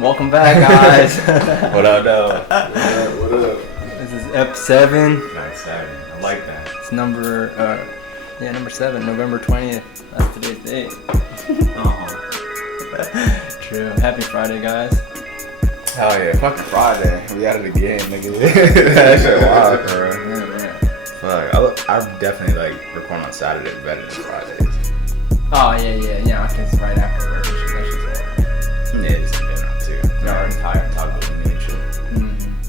Welcome back, guys. What up, though? What up? This is Ep 7. Nice 7. I like that. It's number 7, November 20th. That's today's date. True. Happy Friday, guys. Hell yeah. Fuck Friday. We at it again, nigga. That shit wild, bro. Yeah, man. Fuck. I definitely like recording on Saturday better than Fridays. Oh, yeah. Because it's right after work. That shit's over. Yeah, just dinner too. You're already tired. Talk with me and shit.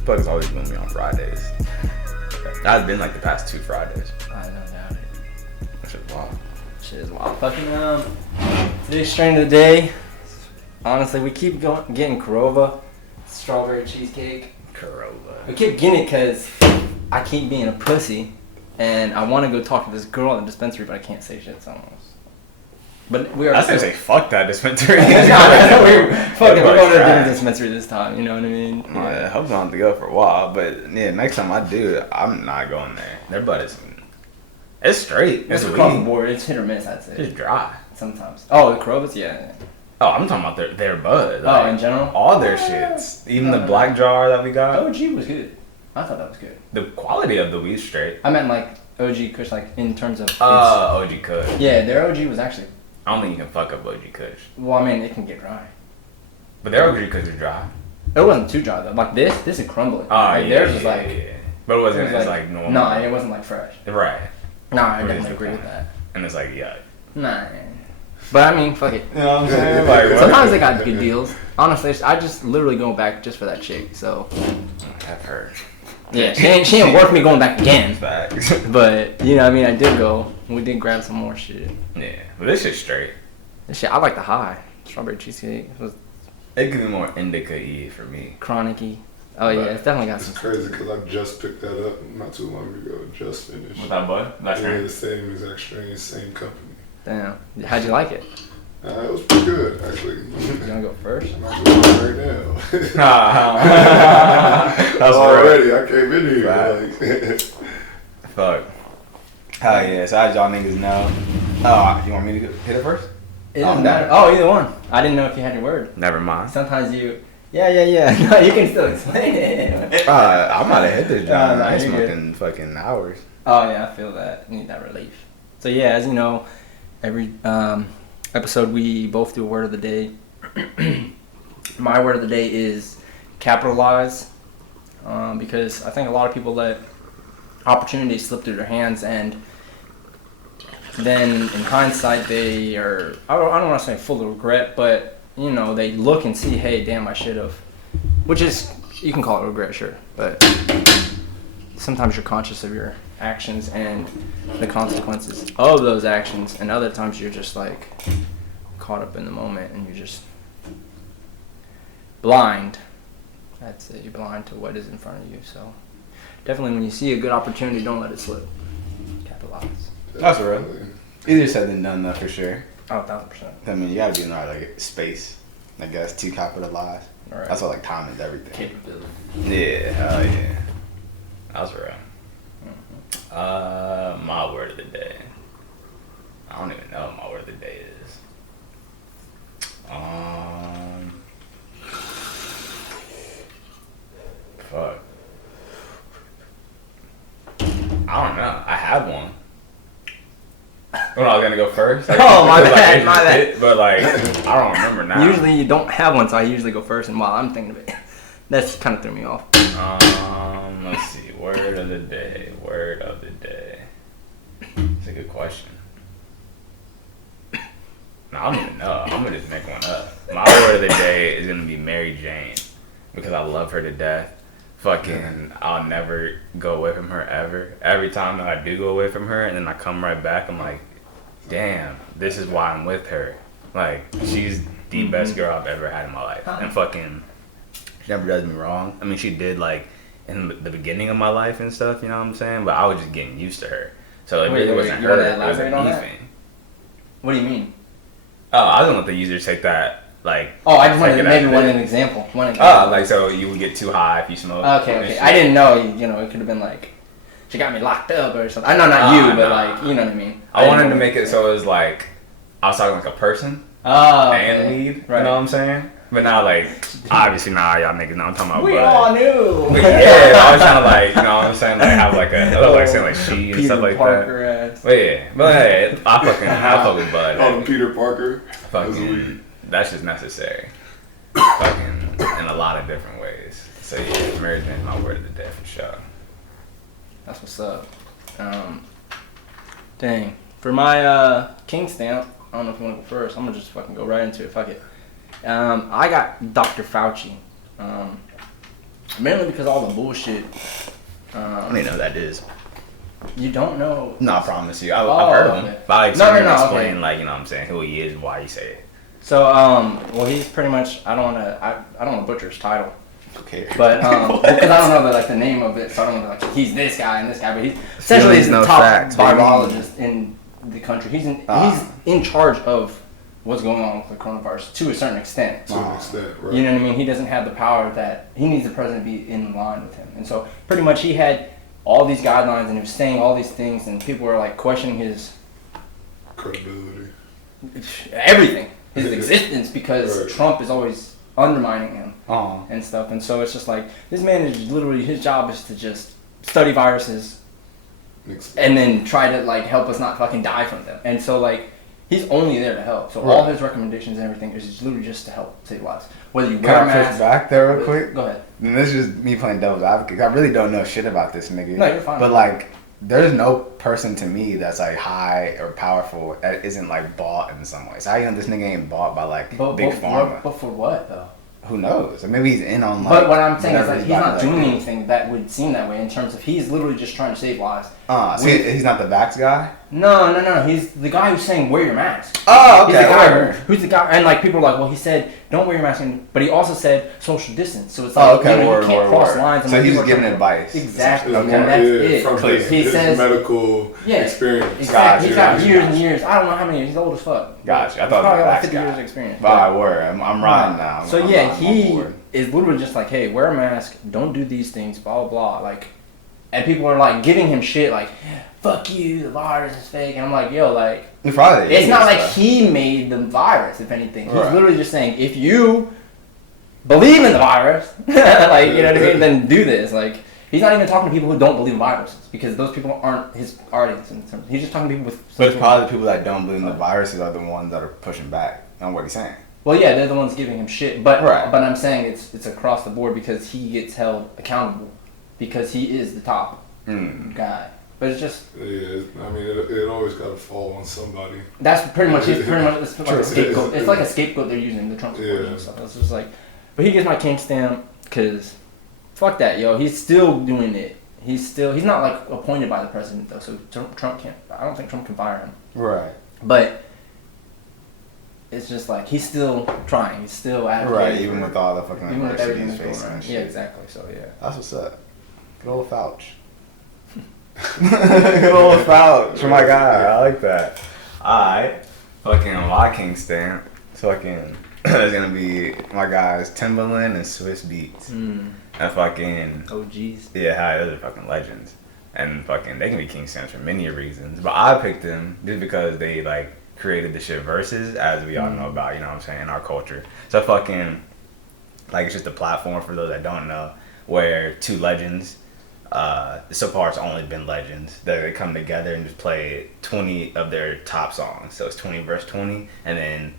Fuck, it's always been me on Fridays. That's been like the past 2 Fridays. I know doubt it. That shit's wild. Shit is wild. Fucking today's strain of the day. Honestly, we keep getting Corova, strawberry cheesecake. Corova. We keep getting it because I keep being a pussy, and I want to go talk to this girl at the dispensary, but I can't say shit. So almost. But we are. I was gonna say fuck that dispensary. We're going to a different dispensary this time. You know what I mean? I hope not to go for a while, but yeah, next time I do, I'm not going there. Their butt is, it's straight. It's across the board. It's hit or miss, I'd say. It's dry. Sometimes. Oh, the Corovas, yeah. Oh, I'm talking about their bud. Like, in general? All their shits. Even the black jar that we got. OG was good. I thought that was good. The quality of the weed's straight. I meant like OG Kush, like in terms of. OG Kush. Yeah, their OG was actually. I don't think you can fuck up OG Kush. Well, I mean, it can get dry. But their OG Kush is dry. It wasn't too dry though. Like this is crumbling. Oh, like, yeah. Theirs was like. Yeah. But it wasn't like normal. Nah, it wasn't like fresh. Right. Nah, I definitely agree with that. And it's like, yeah. Nah. But I mean, fuck it. You know what I'm saying? Like, sometimes they got good deals. Honestly, I just literally going back just for that chick. So. I've heard. Yeah, she ain't worth me going back again. Facts. But you know, I mean, I did go. We did grab some more shit. Yeah, but this shit's straight. This shit, I like the high strawberry cheesecake. It could be more indica-y for me. Chronic-y. Oh yeah, it's definitely got some. It's crazy because I just picked that up not too long ago. Just finished. With that bud? That strain? The same exact strain, same company. Damn. How'd you like it? It was pretty good, actually. You gonna go first? I'm not going right now. That's already. I came in here. Like. Fuck. Hell yeah. So as y'all niggas know. Oh, you want me to hit it first? It doesn't matter. Oh, either one. I didn't know if you had your word. Never mind. Sometimes you. Yeah. No, you can still explain it. I might have hit this job. No, I ain't you're smoking fucking hours. Oh yeah, I feel that. I need that relief. So yeah, as you know, every episode we both do a word of the day. My word of the day is capitalize, because I think a lot of people let opportunities slip through their hands, and then in hindsight they are, I don't want to say full of regret, but you know, they look and see, hey, damn, I should have, which is, you can call it regret, sure, but sometimes you're conscious of your actions and the consequences of those actions, and other times you're just like caught up in the moment and you're just blind. I'd say you're blind to what is in front of you. So definitely when you see a good opportunity, don't let it slip. Capitalize. That's real. Easier said than done, though, for sure. Oh, 1000%. I mean, you gotta be in the right like space, I guess, to capitalize. Right. That's what like time is everything. Capability. Yeah, hell yeah. That's real. My word of the day. I don't even know what my word of the day is. Fuck. I don't know. I have one. When I was gonna go first. Like, Oh, my bad, my bad. But like, I don't remember now. Usually you don't have one, so I usually go first, and while I'm thinking of it, that's kind of threw me off. Let's see. Word of the day. Word of the day. That's a good question. No, I don't even know. I'm gonna just make one up. My word of the day is gonna be Mary Jane, because I love her to death. Fucking, I'll never go away from her ever. Every time that I do go away from her, and then I come right back, I'm like, damn, this is why I'm with her. Like, she's the best girl I've ever had in my life. And fucking, she never does me wrong. I mean, she did like in the beginning of my life and stuff, you know what I'm saying? But I was just getting used to her. So it really wasn't her. It was a me thing. What do you mean? Oh, I don't want the user to take that, like... Oh, I just wanted maybe one example. Oh, like, so you would get too high if you smoke? Okay. I didn't know, you know, it could have been like, she got me locked up or something. I know, not you, but like, you know what I mean? I wanted to make it so it was like, I was talking like a person and weed, right. You know what I'm saying? But now, like, obviously now y'all niggas know I'm talking about. We all knew. But yeah, I was trying to like, you know what I'm saying, like have like a, I was like saying like she and stuff like Parker that. Ass. But yeah, but hey, I fuck with Bud. Oh, Peter Parker. Fucking, that's just necessary. Fucking in a lot of different ways. So yeah, Mary Jane's my word of the day for sure. That's what's up. Dang. For my king stamp, I don't know if you want to go first. I'm gonna just fucking go right into it. Fuck it. I got Dr. Fauci. Mainly because all the bullshit. I don't even know who that is. You don't know? No, I promise you. I've heard of him. Okay. But I like No, explain, okay. like, you know what I'm saying, who he is, why he say it. So, well, he's pretty much. I don't want to butcher his title. Okay. But because I don't know like the name of it, so I don't know like he's this guy and this guy, but he's essentially he's the no top facts, virologist in the country. He's in charge of what's going on with the coronavirus to a certain extent. To an extent, right. You know what I mean? He doesn't have the power that he needs the president to be in line with him, and so pretty much he had all these guidelines and he was saying all these things, and people were like questioning his Credibility. everything, his existence, because Right. Trump is always undermining him. And stuff, and so it's just like this man is literally his job is to just study viruses and then try to like help us not fucking die from them. And so like he's only there to help. So all his recommendations and everything is literally just to help save lives. Whether you wear a Can I push mask. back there real quick? Go ahead. And this is just me playing devil's advocate. 'Cause I really don't know shit about this nigga. No, you're fine. But like, there's no person to me that's like high or powerful that isn't like bought in some way. So how you know this nigga ain't bought by like big pharma? But for what though? Who knows? Or maybe he's in on like. But what I'm saying is whatever like he's not about, doing like, anything that would seem that way in terms of he's literally just trying to save lives. So he's not the vax guy. No. He's the guy who's saying wear your mask. Oh, okay. He's the guy whatever. who's the guy, and like people are like, well, he said don't wear your mask, but he also said social distance. So it's like you can't cross lines. So and he's people just are giving advice. Exactly, Okay. and that's it. From He his says medical experience. Exactly. He's got Gotcha. years and years. I don't know how many. He's old as fuck. Gotcha. I He's thought probably it was like a 50 vax years guy. experience. By word, I'm riding now. So I'm he on board. is literally just like, hey, wear a mask, don't do these things, blah blah blah. Like, and people are like giving him shit like, fuck you, the virus is fake, and I'm like, yo, like, it's not like he made the virus. If anything, he's literally just saying, if you believe in the virus, like, you know what I mean, then do this. Like, he's not even talking to people who don't believe in viruses because those people aren't his audience. He's just talking to people with. But it's probably the people that don't believe in the viruses are the ones that are pushing back on what he's saying. Well, yeah, they're the ones giving him shit, but I'm saying it's across the board because he gets held accountable because he is the top guy. But it's just Yeah, I mean, it always got to fall on somebody. that's pretty much it's like a scapegoat. It's like a scapegoat they're using the Trump supporters and stuff. It's just like, but he gets my king stamp because fuck that, yo. He's still doing it. He's not like appointed by the president though, so Trump can't. I don't think Trump can fire him. Right. But it's just like he's still trying. He's still advocating. Right, even with all the fucking even with everything adversity that's he's going facing on. and Yeah, shit. exactly. So yeah. That's what's up. Good old Fauci. Good old Fauci, my guy. I like that. Alright. Fucking my king stamp. Fucking there's gonna be my guys Timbaland and Swizz Beats. And fucking OGs. yeah, hi, those are fucking legends. And fucking they can be king stamps for many reasons. But I picked them just because they like created the shit versus, as we all know about, you know what I'm saying, in our culture. So fucking like it's just a platform for those that don't know, where two legends, so far it's only been legends, that they come together and just play 20 of their top songs. So it's 20 verse 20, and then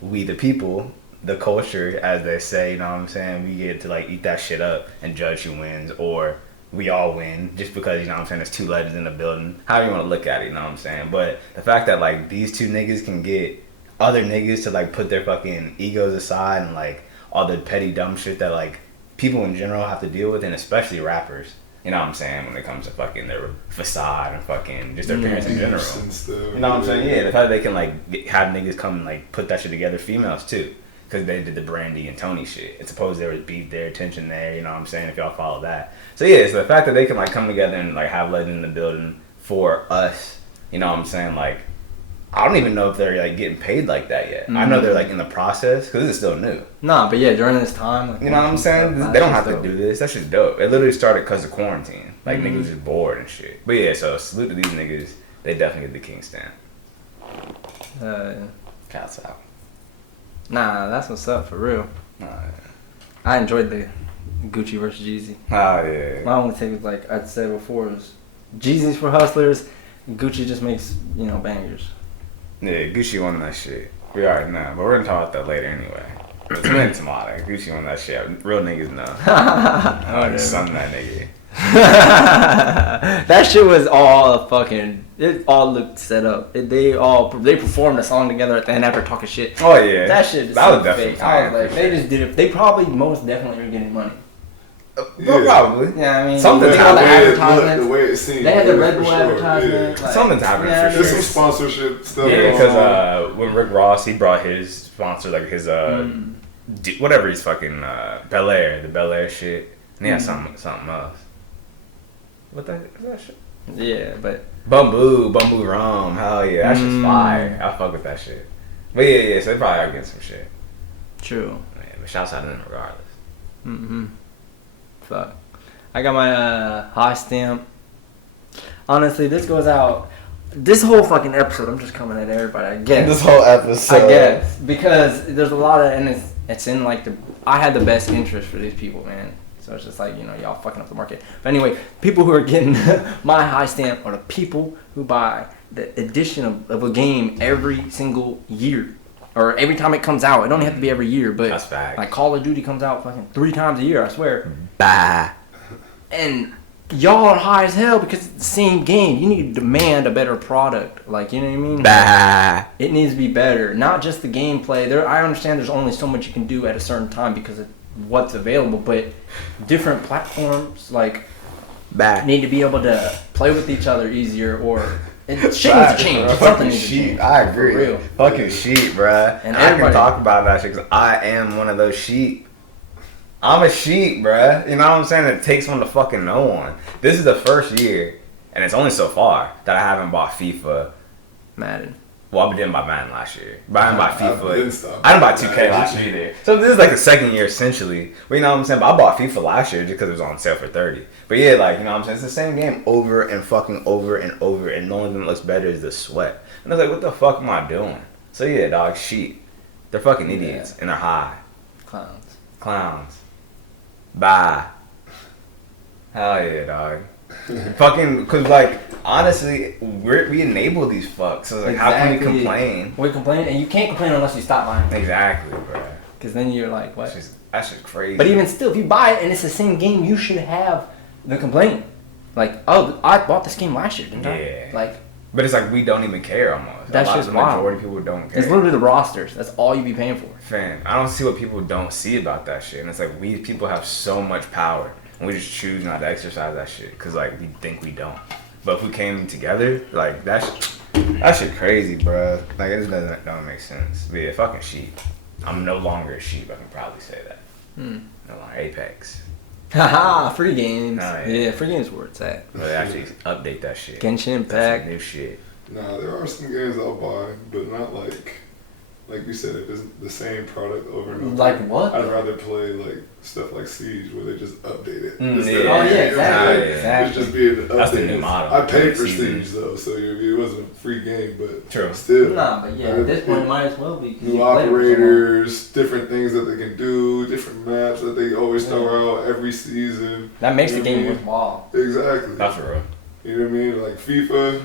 we the people, the culture, as they say, you know what I'm saying, we get to like eat that shit up and judge who wins, or we all win just because, you know what I'm saying, there's two legends in the building. However you want to look at it, you know what I'm saying. But the fact that like these two niggas can get other niggas to like put their fucking egos aside and like all the petty dumb shit that like people in general have to deal with, and especially rappers, you know what I'm saying, when it comes to fucking their facade and fucking just their appearance in general. You know what I'm saying? Yeah, the fact that they can like have niggas come and like put that shit together, females too. Because they did the Brandy and Tony shit. It's supposed there was beef there, tension there, you know what I'm saying, if y'all follow that. So yeah, so the fact that they can like come together and like have legend in the building for us, you know what I'm saying, like, I don't even know if they're like getting paid like that yet. I know they're like in the process, because this is still new. Nah, but yeah, during this time, like, You know what I'm saying? They don't have to do this. That's just dope. It literally started because of quarantine. Like niggas just bored and shit. But yeah, so salute to these niggas. They definitely get the king stamp. Cats out. Nah, that's what's up for real. I enjoyed the Gucci versus Jeezy. Oh yeah. My only take was like I'd said before is Jeezy's for hustlers, Gucci just makes bangers. Yeah, Gucci won that shit. We already know, but we're gonna talk about that later anyway. It's been tomorrow. Gucci won that shit. Real niggas know. I like son that nigga. That shit was all a fucking. It all looked set up. They performed a song together at the end after talking shit. Oh yeah. That shit. That was definitely fake. I was like, they just did it. They probably most definitely were getting money. Well, probably. Yeah, I mean, Something's all the happening. advertisements. The way it seemed. They had the Red for Bull sure, advertisement. yeah. Like, Something's happening for There's sure. some sponsorship stuff. Yeah, going on. because when Rick Ross, he brought his sponsor, like his whatever he's fucking Bel Air, the Bel Air shit, and he had something else. What that shit? Yeah, but Bamboo rum. Hell yeah, that shit's fire. I fuck with that shit. But yeah, so they probably are getting some shit. true. Yeah, but shouts out to them regardless. Fuck. I got my high stamp. Honestly, this goes out. This whole fucking episode, I'm just coming at everybody. I guess. This whole episode. I guess because there's a lot of, and it's in like I had the best interest for these people, man. So it's just like y'all fucking up the market. But anyway, people who are getting my high stamp are the people who buy the edition of a game every single year. Or every time it comes out. It don't have to be every year, but That's facts. like Call of Duty comes out fucking 3 times a year, I swear. Bah. And y'all are high as hell because it's the same game. You need to demand a better product. Like, you know what I mean? Bah. It needs to be better. Not just the gameplay. I understand there's only so much you can do at a certain time because of what's available, but different platforms like need to be able to play with each other easier, or shit needs to change. Something needs to change. I agree. For real. Fucking sheep, bruh. And I can everybody- talk about that shit because I am one of those sheep. I'm a sheep, bruh. You know what I'm saying? It takes one to fucking know one. This is the first year, and it's only so far, that I haven't bought FIFA. Madden. Well, I didn't buy Madden last year, but I didn't buy FIFA. I I didn't buy 2K last year either. So this is like the second year essentially. But you know what I'm saying? But I bought FIFA last year just because it was on sale for $30. But yeah, like, you know what I'm saying? It's the same game over and fucking over and over, and the only thing that looks better is the sweat. And I was like, what the fuck am I doing? So yeah, dog, sheep. They're fucking idiots, and they're high. Clowns. Bye. Hell yeah, dog. Fucking, cause like honestly, we enable these fucks. So like, how can we complain? We complain, and you can't complain unless you stop buying. Exactly, bro. Because then you're like, what? That's just crazy. But even still, if you buy it and it's the same game, you should have the complaint. Like, oh, I bought this game last year, didn't I? Yeah. Like, but it's like we don't even care almost. That's just the wild. majority of people don't care. it's literally the rosters. That's all you be paying for. Fam, I don't see what people don't see about that shit. And it's like we people have so much power, and we just choose not to exercise that shit because like we think we don't. But if we came together, like that shit crazy, bro. Like it just don't make sense. But yeah, fucking sheep. I'm no longer a sheep. I can probably say that. No longer Apex. Haha, free games. Oh, yeah. Yeah, free games where it's at. But they actually update that shit. Genshin That's Impact. some new shit. Nah, there are some games I'll buy, but not like you said, it isn't the same product over and over. Like what? I'd rather play like stuff like Siege where they just update it. Mm, Instead yeah. of- Oh, yeah, exactly. It's Exactly. just being updated. That's the new model. I paid for Season. Siege though, so it wasn't a free game, but True. still. Nah, but yeah, at this point, it might as well be. 'cause you New played it for so long. operators, different things that they can do, different maps that they always throw out every season. That makes the You know game what I mean? worthwhile. Exactly. That's for real. You know what I mean? Like FIFA,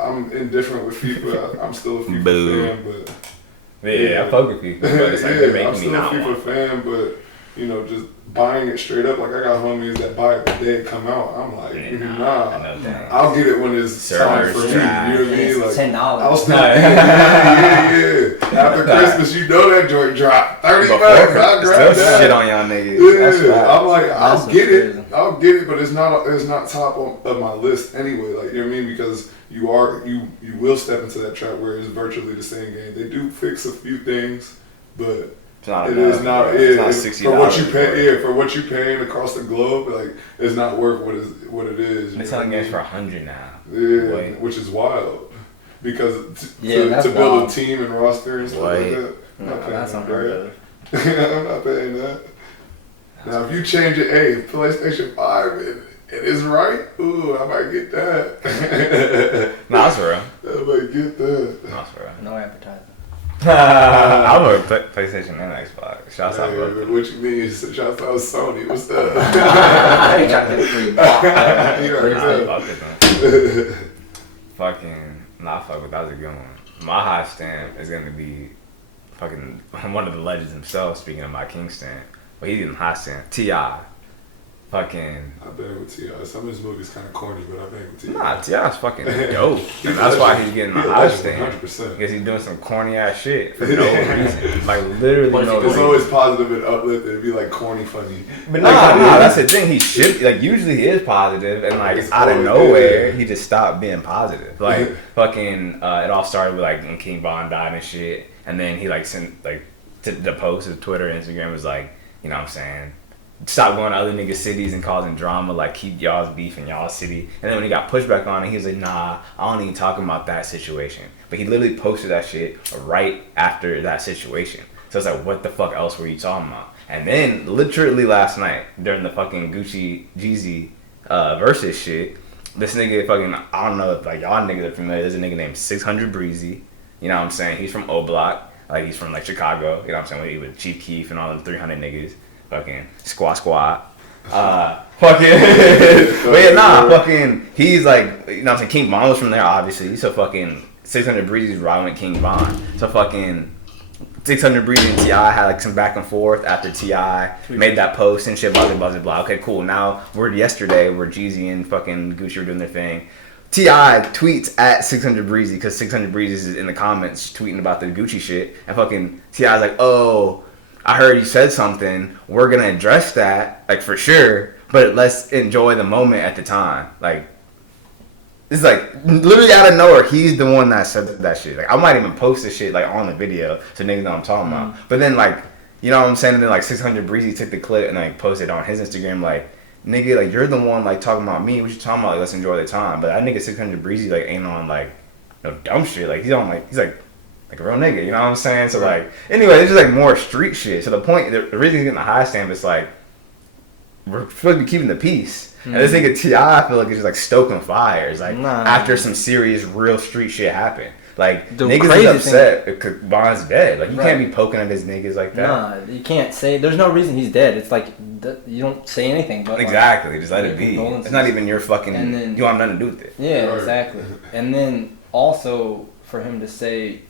I'm indifferent with FIFA. I'm still a FIFA Boo. fan, but Yeah, I fuck with people, but it's like they're I'm making me still a not FIFA want. fan, but just buying it straight up. Like I got homies that buy it the day it come out. I'm like, Yeah, nah. I know that. I'll get it when it's time Servers for me. You dry. know what I mean? Like $10. I'll still yeah. After Christmas, you know that joint drop. $30. Before I'll Christmas, grab still that. shit on y'all niggas. That's Yeah, right. I'm like, I'll That's get crazy. it, but it's not top of my list anyway. Like, you know what I mean? Because you will step into that trap where it's virtually the same game. They do fix a few things, but It's not it enough, is not. bro. It's not $60 for what you for pay. it. Yeah, for what you paying across the globe, like it's not worth what it is. They're selling games for $100 now. Yeah, Wait. which is wild. Because Yeah, that's to build wild. a team and roster and stuff Wait. like that, I'm not paying That's that, unheard bro. of. I'm not paying that. Now, if you change it, hey, PlayStation 5, and it is right, ooh, I might get that. Nah, that's for real. I might get that. That's for real. No advertising. I would put PlayStation and Xbox. Shouts out both. What you mean? Shouts out Sony. What's up? You trying to get a free box. Fucking, nah, fuck, but that was a good one. My high stamp is gonna be fucking one of the legends himself. Speaking of my king stamp, but he's in high stamp. T.I. Fucking. I bang with T.I. Some of his movies kind of corny, but I bang with T.I. Nah, T.I.'s fucking dope. And that's why he's getting the high stamp. 100%. Because he's doing some corny ass shit for no reason. Like, literally no It's reason. always positive and uplifting. It'd be like corny funny. But nah, that's the thing. He should, like, usually he is positive, and like, out of nowhere, he just stopped being positive. Like, fucking, it all started with like when King Bong died and shit, and then he like sent like the post of Twitter and Instagram was like, you know what I'm saying, stop going to other niggas' cities and causing drama, like keep y'all's beef in y'all's city. And then when he got pushback on it, he was like, nah, I don't even talk about that situation. But he literally posted that shit right after that situation. So it's like, what the fuck else were you talking about? And then literally last night during the fucking Gucci Jeezy versus shit, this nigga fucking, I don't know if like y'all niggas are familiar, there's a nigga named 600 Breezy. You know what I'm saying? He's from O Block. Like he's from like Chicago. You know what I'm saying? With Chief Keef and all them 300 niggas. Fucking squad. Fucking. But yeah, nah, fucking. He's like, you know what I'm saying? King Bong was from there, obviously. So fucking 600 Breezy's riding with King Bong. So fucking 600 Breezy and T.I. had like some back and forth after T.I. made that post and shit, blah, blah. Okay, cool. Now, yesterday, where Jeezy and fucking Gucci were doing their thing. T.I. tweets at 600 Breezy because 600 Breezy is in the comments tweeting about the Gucci shit. And fucking T.I.'s like, oh, I heard you said something. We're going to address that, like, for sure. But let's enjoy the moment at the time. Like, it's like, literally out of nowhere, he's the one that said that shit. Like, I might even post this shit, like, on the video so niggas know what I'm talking about. But then, like, you know what I'm saying? And then, like, 600 Breezy took the clip and, like, posted on his Instagram, like, nigga, like, you're the one, like, talking about me. What you talking about? Like, let's enjoy the time. But that nigga 600 Breezy, like, ain't on, like, no dumb shit. Like, he's on, like, he's, like a real nigga. You know what I'm saying? So, like, anyway, it's just, like, more street shit. So, the point, the reason he's getting the high stamp is, like, we're supposed to be keeping the peace. And this nigga T.I., I feel like, is just, like, stoking fires. Like, after some serious, real street shit happened. Like, the niggas is upset because Bond's dead. Like, you can't be poking at his niggas like that. Nah, you can't say, there's no reason he's dead. It's like, you don't say anything. But exactly, like, just let it be. It's not even your fucking, and then, you want nothing to do with it. Yeah, exactly. And then, also, for him to say,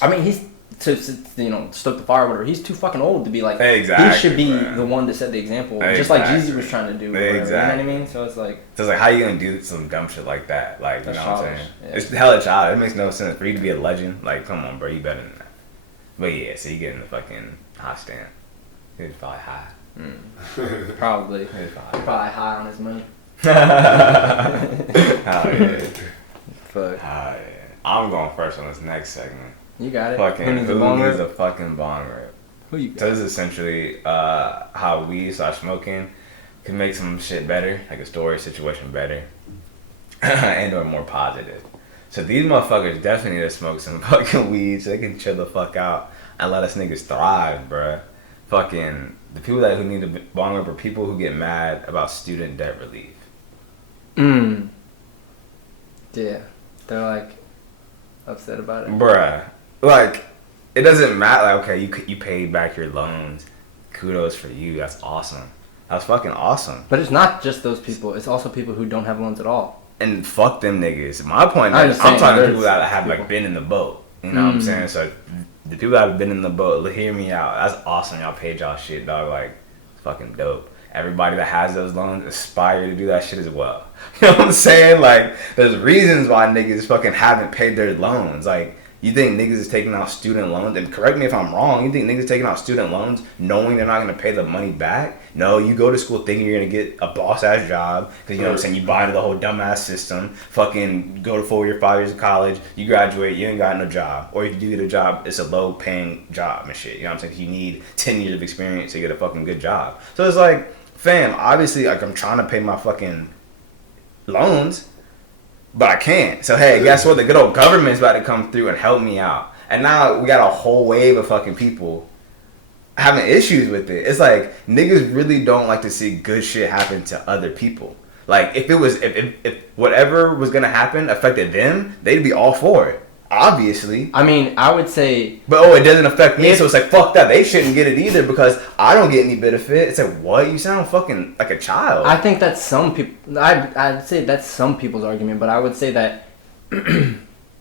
I mean, he's, to you know, stoke the fire or whatever, he's too fucking old to be like, exactly, he should be the one to set the example. Just like Jeezy was trying to do. Exactly. You know what I mean? So it's like, how you gonna do some dumb shit like that? Like, you know what I'm saying? Yeah. It's hella child. It makes no sense for you to be a legend. Like, come on, bro, you better than that. But yeah, so you getting the fucking hot stamp. He was probably high. Probably. Probably high on his money. Oh yeah. Fuck. Oh yeah. I'm going first on this next segment. You got it. Fucking, who needs a fucking bong rip? Who you got? So this is essentially how weed/smoking can make some shit better, like a story situation better, and or more positive. So these motherfuckers definitely need to smoke some fucking weed so they can chill the fuck out and let us niggas thrive, bruh. Fucking, the people who need a bong rip are people who get mad about student debt relief. Yeah. They're like upset about it. Bruh. Like, it doesn't matter. Like, okay, you paid back your loans. Kudos for you. That's awesome. That's fucking awesome. But it's not just those people. It's also people who don't have loans at all. And fuck them niggas. My point is, I'm talking to people that have like been in the boat. You know what I'm saying? So the people that have been in the boat, hear me out. That's awesome. Y'all paid y'all shit, dog. Like, fucking dope. Everybody that has those loans aspire to do that shit as well. You know what I'm saying? Like, there's reasons why niggas fucking haven't paid their loans. Like, you think niggas is taking out student loans, and correct me if I'm wrong, you think niggas taking out student loans knowing they're not going to pay the money back? No, you go to school thinking you're going to get a boss-ass job, because, you know what I'm saying, you buy into the whole dumbass system, fucking go to 4 years, 5 years of college, you graduate, you ain't got no job. Or if you do get a job, it's a low-paying job and shit, you know what I'm saying? You need 10 years of experience to get a fucking good job. So it's like, fam, obviously, like, I'm trying to pay my fucking loans, but I can't. So, hey, guess what? The good old government's about to come through and help me out. And now we got a whole wave of fucking people having issues with it. It's like, niggas really don't like to see good shit happen to other people. Like, if whatever was going to happen affected them, they'd be all for it. Obviously. I mean, I would say... But, it doesn't affect me, so it's like, fuck that. They shouldn't get it either because I don't get any benefit. It's like, what? You sound fucking like a child. I think that's some people... I'd say that's some people's argument, but I would say that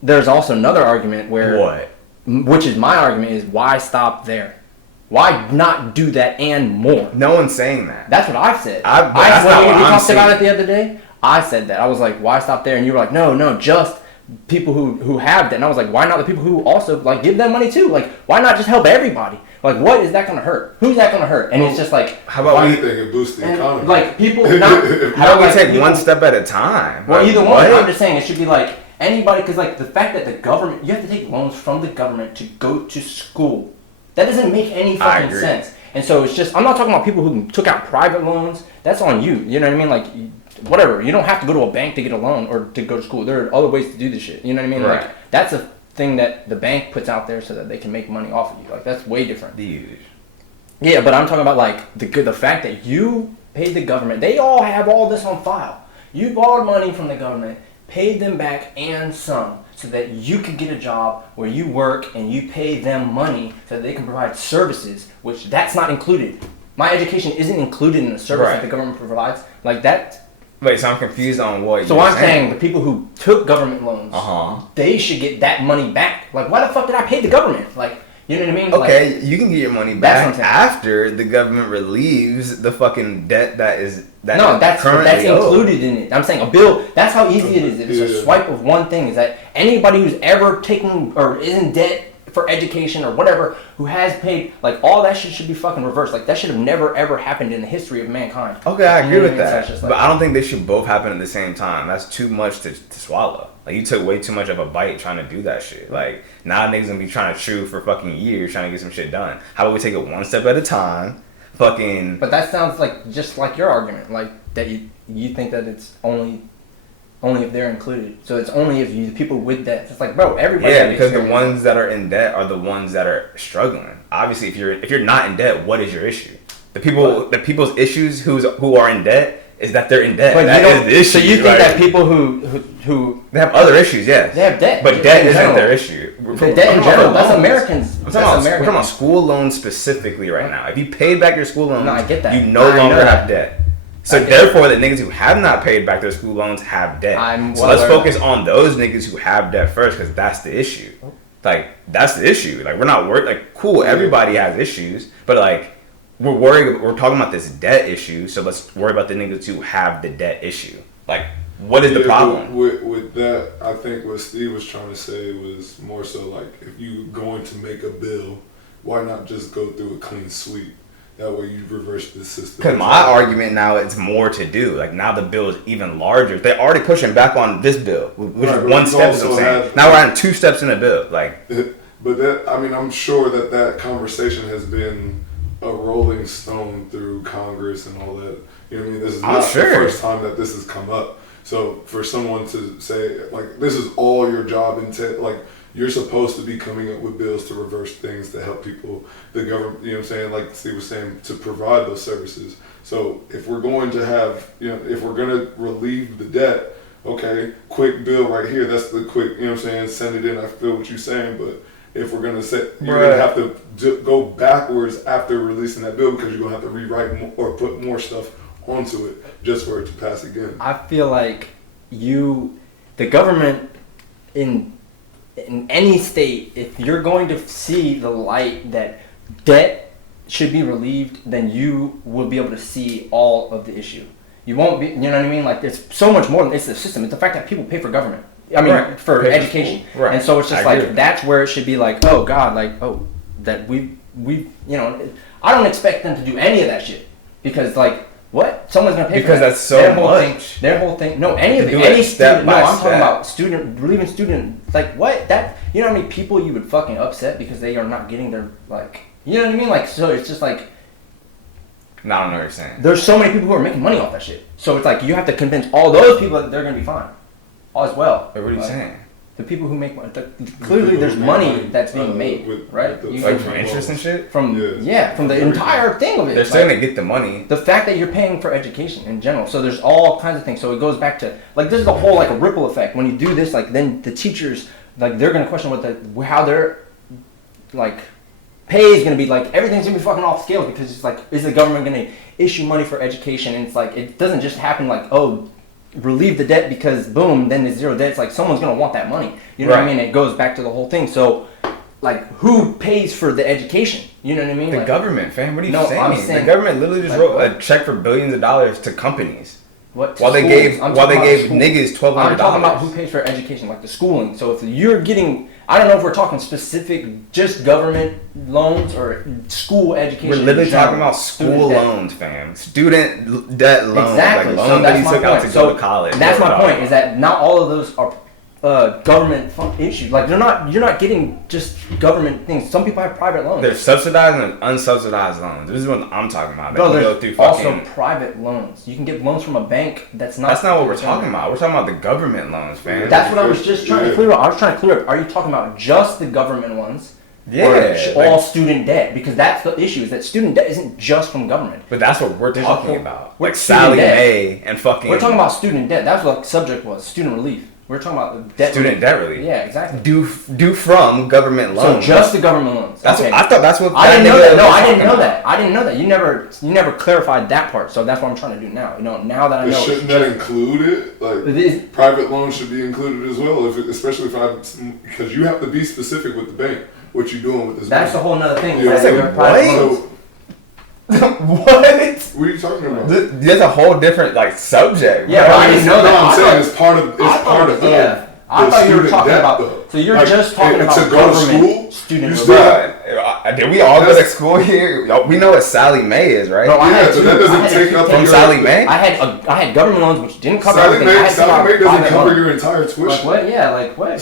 there's also another argument where... What? Which is my argument, is why stop there? Why not do that and more? No one's saying that. That's what I said. That's not what we I'm talked about saying. it the other day. I said that. I was like, why stop there? And you were like, no, just people who have that. And I was like, why not the people who also, like, give them money too? Like, why not just help everybody? Like, what is that going to hurt? Who's that going to hurt? And it's just like... How about I think it boosts the economy. Like, people... Not, how about we take one step at a time? Well, like, either one. what? I'm just saying it should be like anybody, because like the fact that the government, you have to take loans from the government to go to school. That doesn't make any fucking sense. And so it's just, I'm not talking about people who took out private loans. That's on you. You know what I mean? Like, whatever. You don't have to go to a bank to get a loan or to go to school. There are other ways to do this shit. You know what I mean? Right. Like, that's a thing that the bank puts out there so that they can make money off of you. Like, that's way different. Yeah, but I'm talking about like the fact that you paid the government. They all have all this on file. You borrowed money from the government, paid them back and some, so that you could get a job where you work and you pay them money so that they can provide services, which that's not included. My education isn't included in the service that the government provides. Like that. Wait, so I'm confused on what So you're I'm saying the people who took government loans, they should get that money back. Like, why the fuck did I pay the government? Like, you know what I mean? Okay, like, you can get your money that's back what I'm saying. after the government relieves the fucking debt that's that's included in it. I'm saying a bill. That's how easy it is. It's a swipe of one thing. Is that anybody who's ever taken or is in debt for education or whatever, who has paid, like, all that shit should be fucking reversed. Like, that should have never ever happened in the history of mankind. Okay, I agree with that. So But I don't think they should both happen at the same time. That's too much to swallow. Like, you took way too much of a bite trying to do that shit. Like, now niggas gonna be trying to chew for fucking years trying to get some shit done. How about we take it one step at a time? Fucking... But that sounds like just like your argument. Like, that you think that it's only if they're included. So it's only if the people with debt. It's like, bro, everybody. Yeah, because the ones that are in debt are the ones that are struggling. Obviously, if you're not in debt, what is your issue? The people's issues who are in debt is that they're in debt. But that is the issue. So you think that people who they have other issues, yes. They have debt. But debt isn't their issue. The debt in general, that's Americans. We're talking about school loans specifically right now. If you paid back your school loans, no, I get that. you no longer have debt. So therefore, the niggas who have not paid back their school loans have debt. So let's focus on those niggas who have debt first, because that's the issue. Like, that's the issue. Like, we're not worried. Like, cool, everybody has issues, but like, we're talking about this debt issue. So let's worry about the niggas who have the debt issue. Like, what is the problem? With that, I think what Steve was trying to say was more so like, if you going to make a bill, why not just go through a clean sweep? That way you reverse the system. Because my argument now, it's more to do. Like, now the bill is even larger. They're already pushing back on this bill, which is one step, is what I'm saying. Now we're on 2 steps in the bill. Like, but that, I mean, I'm sure that conversation has been a rolling stone through Congress and all that. You know what I mean? This is not the first time that this has come up. So for someone to say, like, this is all your job intent, like, you're supposed to be coming up with bills to reverse things to help people, the government, you know what I'm saying, like Steve was saying, to provide those services. So if we're going to have, you know, if we're going to relieve the debt, okay, quick bill right here, that's the quick, you know what I'm saying, send it in, I feel what you're saying, but if we're going to set, you're going to have to go backwards after releasing that bill, because you're going to have to rewrite more, or put more stuff onto it just for it to pass again. I feel like the government in any state, if you're going to see the light that debt should be relieved, then you will be able to see all of the issue. You won't be, you know what I mean? Like, there's so much more than it's the system. It's the fact that people pay for government. I mean, for education. Right. And so it's just like, that's where it should be like, oh God, like, oh, that we, you know, I don't expect them to do any of that shit. Because, like, what? Someone's gonna pay for that. Because that's so much. Their whole thing. No, any of it. Any student. No, I'm talking about relieving student. Like, what? That, you know how many people you would fucking upset because they are not getting their, like, you know what I mean? Like, so it's just like, no, I don't know what you're saying. There's so many people who are making money off that shit. So it's like, you have to convince all those people that they're gonna be fine as well. But what are you saying? The people who make money, clearly there's money that's being made, right? Like, from interest and shit? From the entire thing of it. They're saying they get the money. The fact that you're paying for education in general. So there's all kinds of things. So it goes back to, like, this is the whole, like, a ripple effect. When you do this, like, then the teachers like they're gonna question how their like pay is gonna be. Like everything's gonna be fucking off scale because it's like, is the government gonna issue money for education? And it's like it doesn't just happen like, oh, relieve the debt because boom, then there's zero debt. It's like someone's gonna want that money. You know what I mean? It goes back to the whole thing. So like, who pays for the education? You know what I mean? The like, government, fam. What are you saying? I'm saying? The government literally just wrote a check for billions of dollars to companies. What? While they gave niggas $1,200. I'm talking about who pays for education, like the schooling. So if you're getting, I don't know if we're talking specific, just government loans or school education. We're literally talking about school loans, fam. Student debt loans. Exactly. Like loans so that you took out to go to college. That's my point. Is that not all of those are government issues. Like you're not getting just government things. Some people have private loans. There's subsidized and unsubsidized loans. This is what I'm talking about. Bro, there's also private loans. You can get loans from a bank. That's not what we're talking about. We're talking about the government loans, fam. That's what I was just trying to clear up. I was trying to clear up. Are you talking about just the government ones? Yeah. Or all student debt? Because that's the issue, is that student debt isn't just from government. But that's what we're talking about. Like Sally Mae and fucking... We're talking about student debt. That's what the subject was. Student relief. We're talking about debt student debt relief. Yeah, exactly. Due from government loans. So just the government loans. That's okay. I thought that's what... I didn't know that. No, I didn't know that. I didn't know that. You never clarified that part. So that's what I'm trying to do now. You know, now that I know. Shouldn't that include it? Like private loans should be included as well, especially because you have to be specific with the bank. What you doing with this? That's a whole nother thing. Yeah. What? What are you talking about? There's a whole different subject. Yeah, I didn't know that. No, I'm saying it's part of. I thought you were talking about. So you're just talking about to go to school. Student did we all go to school here? We know what Sally Mae is, right? No, so that doesn't take up from Sally Mae. I had government loans which didn't cover everything. Sally Mae doesn't cover your entire tuition. Like what? Yeah, like what?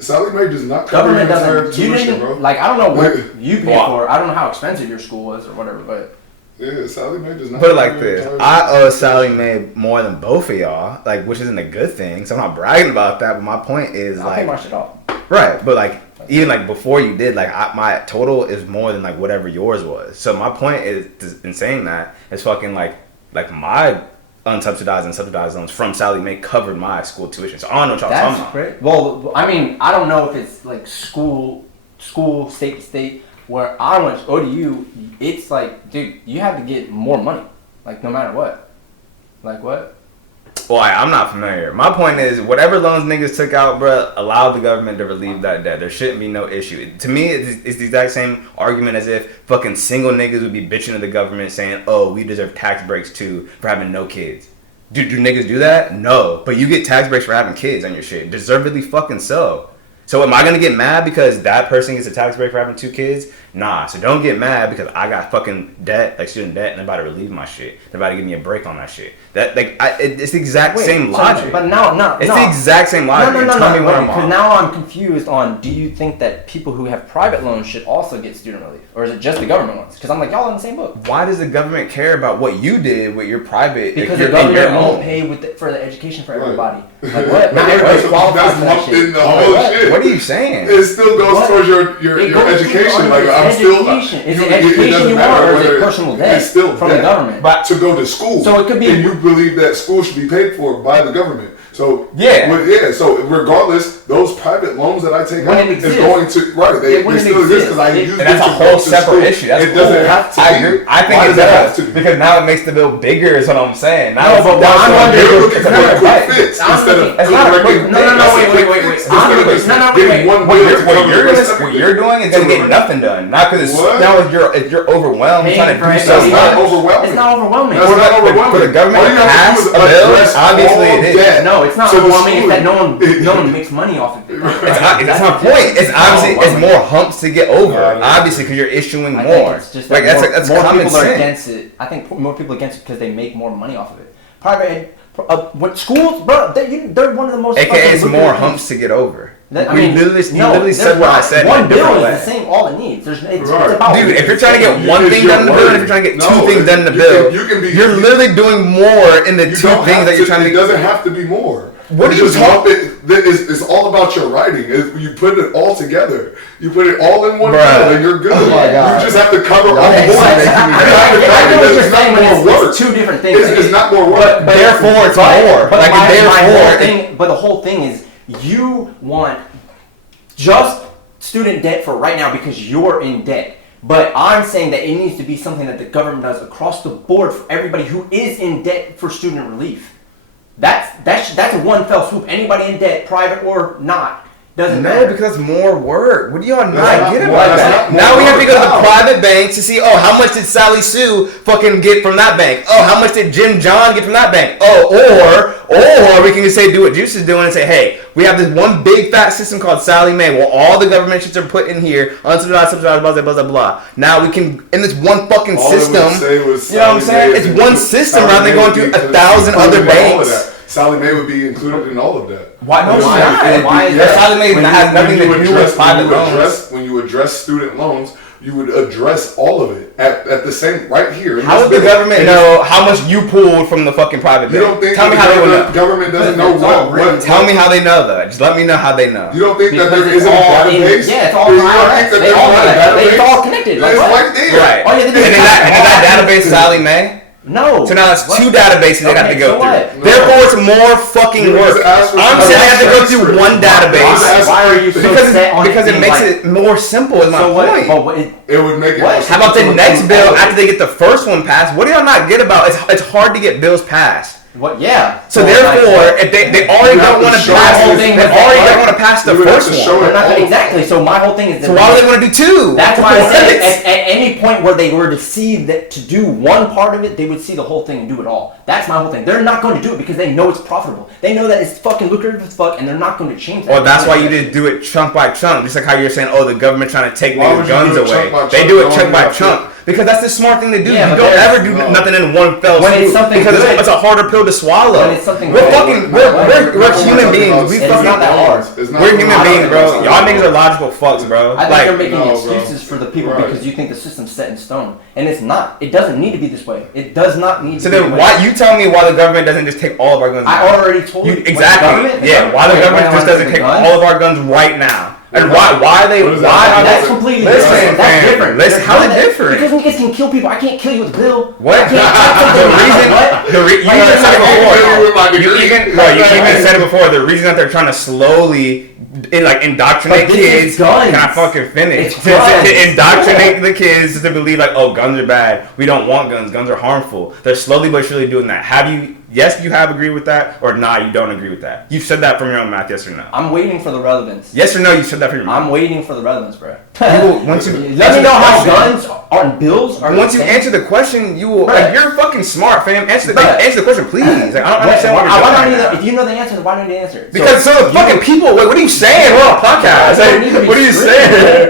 Sally Mae does not cover your entire tuition, bro. Like I don't know what you paid for. I don't know how expensive your school was or whatever, but. Yeah, Sally Mae does not. Put it like this: I owe Sally Mae more than both of y'all, which isn't a good thing. So I'm not bragging about that. But my point is, I'll pay my shit off. Right, but even before you did, my total is more than whatever yours was. So my point is, in saying that, is fucking like my unsubsidized and subsidized loans from Sally Mae covered my school tuition. So I don't know what y'all talking about. Great. Well, I mean, I don't know if it's school, state to state. Where I went to ODU, it's dude, you have to get more money, no matter what. Like what? Well, I'm not familiar. My point is, whatever loans niggas took out, bruh, allow the government to relieve that debt. There shouldn't be no issue. To me, it's the exact same argument as if fucking single niggas would be bitching to the government saying, oh, we deserve tax breaks too for having no kids. Do niggas do that? No. But you get tax breaks for having kids on your shit. Deservedly fucking so. So am I gonna get mad because that person gets a tax break for having 2 kids? Nah. So don't get mad because I got fucking debt, student debt, and they're about to relieve my shit. They're about to give me a break on that shit. It's the exact same logic. But no. It's the exact same logic. No. Tell me what I'm Because wrong. now I'm confused on, do you think that people who have private loans should also get student relief? Or is it just the government ones? Because I'm y'all in the same book. Why does the government care about what you did with your private? Because the government won't pay for the education for everybody. What? Not everybody qualifies for that shit. What are you saying? It still goes towards your education. I'm still. Is it education you want, or is it personal debt from the government? But to go to school. So it could be. And you believe that school should be paid for by the government. So yeah. So regardless, those private loans that I take out is going to They still exist because I use them. That's a whole separate issue. It doesn't have to. I think it does because now it makes the bill bigger. Is what I'm saying. No, but I'm wondering looking for quick fix instead of wait. What you're doing is gonna get nothing done. Not because if you're overwhelmed trying to do something. It's not overwhelming. It's not overwhelming. It's not overwhelming. For the government to pass a bill, obviously it is. No, it's not overwhelming. That no one makes money off of it. That's my point. It's obviously it's more humps to get over. Obviously, because you're issuing more. It's just that's more common people are sense. against it. I think more people are against it because they make more money off of it. Private what schools, bro? They're one of the most. AKA, it's more humps to get over. You literally said what I said. One bill is the same. All it needs. It's about. Dude, if you're trying to get one thing done in the bill, and if you're trying to get 2 things done in the bill, you're literally doing more in the 2 things that you're trying to. It doesn't have to be more. What are you talking? It's all about your writing. You put it all together. You put it all in one bill, and you're good. Oh my God. You just have to cover all the I know what you're saying, but it's 2 different things. It's not more work. But therefore, it's more. But the whole thing is, you want just student debt for right now because you're in debt. But I'm saying that it needs to be something that the government does across the board for everybody who is in debt for student relief. That's a one fell swoop. Anybody in debt, private or not, doesn't matter. No, because more work. What do y'all not get about that's that? not Now we have to go to the work. private banks to see, how much did Sally Sue fucking get from that bank? Oh, how much did Jim John get from that bank? Oh, or we can just say do what Juice is doing and say, hey, we have this one big fat system called Sally Mae where all the government shits are put in here, unsubsidized, blah, blah, blah, blah, blah. Now we can, in this one fucking system, you know what I'm saying? It's one system rather than going to 1,000 other banks. Sally Mae would be included in all of that. Why? No, she's not. Why is Sally Mae has nothing to do with private loans. When you address student loans, you would address all of it at the same right here. How would the government know how much you pulled from the fucking private bank? You don't think Tell me how they would know. The government doesn't know what? Tell me how they know that. Just let me know how they know. You don't think that Because there it's isn't a all database? yeah, it's all You don't IRS. think that They there's all not a database? it's all connected. Like It's what? right there. Right. All you have to do And is is that database Sally Mae? No. So now that's two databases they have to Okay, go so through. what? Therefore, it's more fucking You work. just asked for I'm some saying they have to go transcripts. through one database. Why are you so set on because it being makes like- it more simple. Is my So what? point. But what it, It would make it. What? How about the next bill after they get the first one passed? What do y'all not get about? It's hard to get bills passed. what? Yeah. So therefore, if they already don't want to pass, they already don't want to pass the first one. They're not- exactly. So my whole thing is. So why do they want to do two? That's why I What? said at any point where they were to see that to do one part of it, they would see the whole thing and do it all. That's my whole thing. They're not going to do it because they know it's profitable. They know that it's fucking lucrative as fuck, and they're not going to change that. Well, that's why you just do it chunk by chunk, just like how you're saying, the government trying to take Why niggas' would you guns do it away. chunk by They chunk? do it No chunk one by would have chunk because that's the smart thing to do. Yeah, You but don't there's- ever do nothing in one fell When swoop it's something because good. it's a harder pill to swallow. When it's something we're good. fucking, We're we're human beings. We It's fucking not that hard. We're human beings, bro. Y'all niggas are logical fucks, bro. I think they're Like, making no, excuses bro. for the people Right. because you think the system's set in stone, and it's not. It doesn't need to be this way. It does not need. so to be then this why way. you tell me why the government doesn't just take all of our guns? I now? already told you. Exactly. Yeah. Why the government just doesn't take all of our guns right now? And why they? What is that? Why are That's they? completely Listen, different. That's fam, different. listen, how is it different? Because when kids can kill people, I can't kill you with a bill. What? I can't type The something reason, what? you Like, even said it you're before. not You even said it before. The reason that they're trying to slowly indoctrinate But this is kids. guns. Can I fucking finish? It's To guns. indoctrinate the kids to believe like, guns are bad. We don't want guns. Guns are harmful. They're slowly but surely doing that. Have you? Yes, you have agreed with that, or nah, you don't agree with that. You've said that from your own mouth. Yes or no? I'm waiting for the relevance. Yes or no? You said that from your mouth. I'm waiting for the relevance, bro. Once you Let me know how guns on bills are. Once you insane. answer the question, you will. Right. Like, you're fucking smart, fam. Answer the Right. question, please. Like, I don't understand why Why you're not doing either? that. If you know the answer, then why don't you answer it? Because so the fucking people. Wait, what are you saying? We're on a podcast. I don't need to be What are you screaming.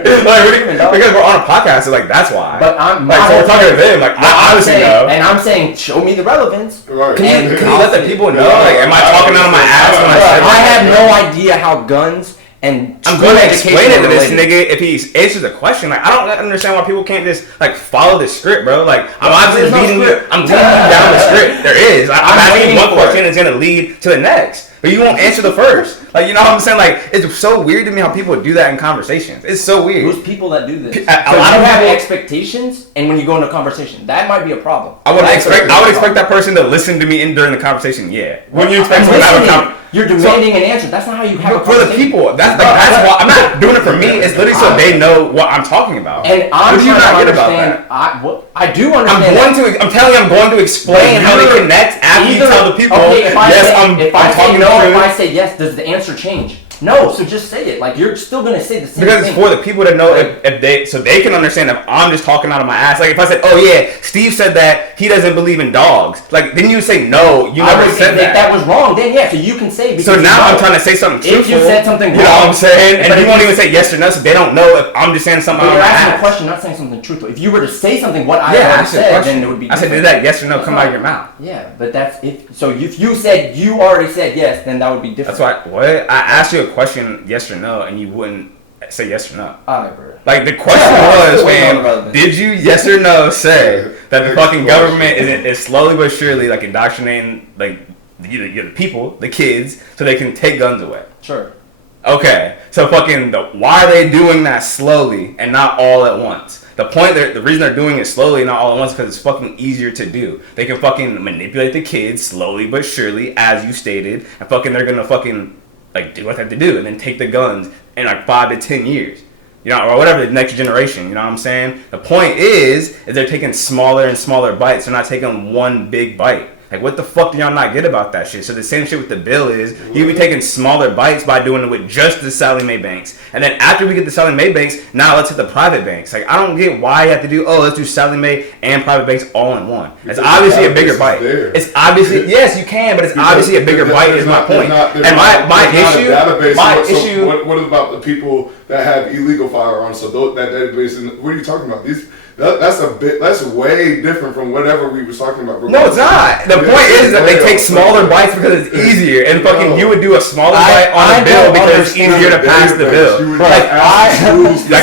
saying? Like, Screaming, dog. because we're on a podcast, so like that's why. But I'm like, so we're talking to them. Like, I obviously saying, know. and I'm saying, show me the relevance. Right. Can you I'll let the see it. people know? Like, am I talking out of my ass when I say I that? have no idea how guns and I'm going to education explain it are to this related. nigga if he answers the question. Like, I don't understand why people can't just like follow the script, bro. Like, I'm obviously There's no leading you. script. I'm leading you down the script. There is. I'm I'm asking waiting one for question, it. it's gonna lead to the next, but you won't answer the first. Like, you know what I'm saying? Like, it's so weird to me how people do that in conversations. It's so weird. Those people that do this. A So lot you of have people- expectations, and when you go into a conversation, that might be a problem. I would That's expect. a I would problem. expect that person to listen to me during the conversation. Yeah. When you expect I'm someone to have a listening. conversation. You're demanding an answer. That's not how you have a For the conversation. people, that's why I'm not doing it for me. It's literally so they know what I'm talking about. And I'm what do you trying not to get about understand. that? I do understand. I'm telling you, I'm going to explain how they connect after you tell the people. Okay, if I Yes, say, I'm if I say talking no, the if truth. I say yes, does the answer change? No, so just say it. Like, you're still gonna say the same Because thing. it's for the people to know if they so they can understand if I'm just talking out of my ass. Like if I said, oh yeah, Steve said that he doesn't believe in dogs. Like then you say no, you I never would said say that. that was wrong. Then yeah, so you can say. Because So now you know. I'm trying to say something truthful. If you said something you know wrong, what I'm saying, and but you if won't you- even say yes or no, so they don't know if I'm just saying something But out of you're my asking a ass. question, not saying something truthful. If you were to say something what I Yeah, I already asked a said, question. then it would be. I said, different. did that yes or no come out of your mouth? Yeah, but that's if. So if you said you already said yes, then that would be different. That's why. What I asked you a question, yes or no, and you wouldn't say yes or no. Alright, bro. Like the question was, man, did you yes or no say that the fucking government is slowly but surely like indoctrinating like the people, the kids, so they can take guns away? Sure. Okay, so fucking why are they doing that slowly and not all at once? The reason they're doing it slowly and not all at once is because it's fucking easier to do. They can fucking manipulate the kids slowly but surely, as you stated, and fucking they're gonna fucking like do what they have to do and then take the guns in like 5 to 10 years. You know, or whatever, the next generation, you know what I'm saying? The point is they're taking smaller and smaller bites. They're not taking one big bite. Like, what the fuck do y'all not get about that shit? So the same shit with the bill is you be taking smaller bites by doing it with just the Sallie Mae banks. And then after we get the Sallie Mae banks, now let's hit the private banks. Like, I don't get why you have to do, let's do Sallie Mae and private banks all in one. It's obviously a bigger bite. It's obviously, yes, you can, but it's obviously a bigger bite is my point. And my issue... What about the people that have illegal firearms? So that database, what are you talking about? That's way different from whatever we was talking about. No, it's not. The point is that they take smaller bites because it's easier, and fucking you would do a smaller bite on a bill because it's easier to pass the bill. Like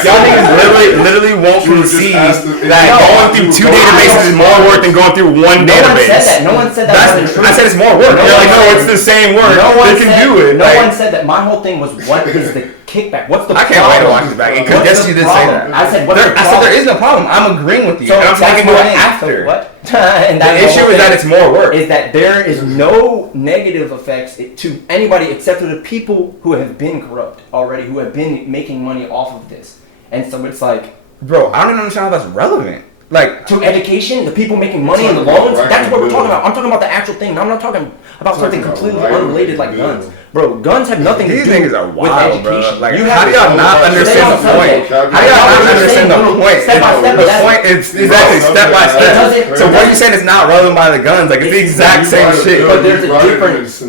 y'all niggas literally won't concede that going through 2 databases is more work than going through one database. No one said that. I said it's more work. You're like, no, it's the same work. They can do it. No one said that. My whole thing was, what is the kickback? What's the problem? I can't wait to watch this back. Because yes, you did say that. I said, what's the problem? I said there is no problem. I'm agreeing with you. So and I'm saying do it after. What? And the issue is that it's more work. Is that there is no negative effects to anybody except for the people who have been corrupt already, who have been making money off of this. And so it's like, bro, I don't even understand how that's relevant. Like, to education, the people making money in the loans, that's what we're talking about. I'm talking about the actual thing. I'm not talking about something completely unrelated like guns. Bro, guns have nothing to do with education. Bro. Like, how do y'all not understand the point? How do y'all not understand the point? Step by step. The point is exactly step by step. So what are you saying is not relevant by the guns? Like, it's the exact same shit. But there's a difference.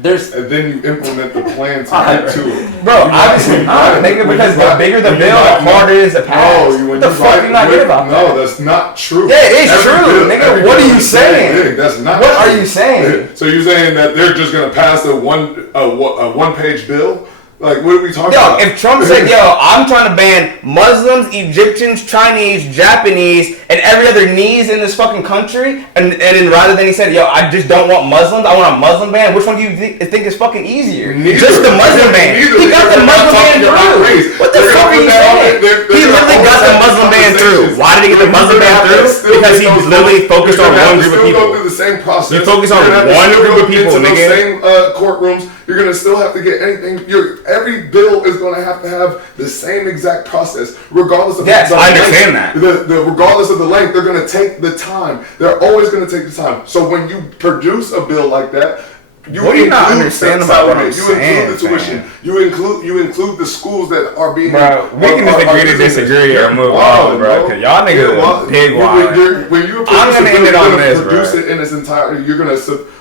And then you implement the plan to get to it. Bro, obviously not. Because the bigger the bill, the harder it is to pass. What the fuck do you not get about that? No, that's not true. Yeah, it is true. Nigga, what are you saying? That's not What are you saying? So you're saying that they're just going to pass a one-page bill? Like, what are we talking about? If Trump said, I'm trying to ban Muslims, Egyptians, Chinese, Japanese, and every other knees in this fucking country, and then rather than he said, I just don't want Muslims, I want a Muslim ban, which one do you think is fucking easier? Just the Muslim ban. He got the Muslim ban through. What the fuck are you saying? He literally got the Muslim ban through. Why did he get the Muslim ban through? Because he literally focused on one group of people. Go through the same process. You focus on one group of people, nigga. Same courtrooms. You're gonna still have to get anything. Every bill is gonna have the same exact process, regardless of the length. I understand that. Regardless of the length, they're gonna take the time. They're always gonna take the time. So when you produce a bill like that, what do you not understand about what I'm saying? You include the tuition. You include the schools that are being. Bro, we can just agree to disagree or move on, bro. Cause y'all niggas big wild. When you produce it in its entirety, you're gonna.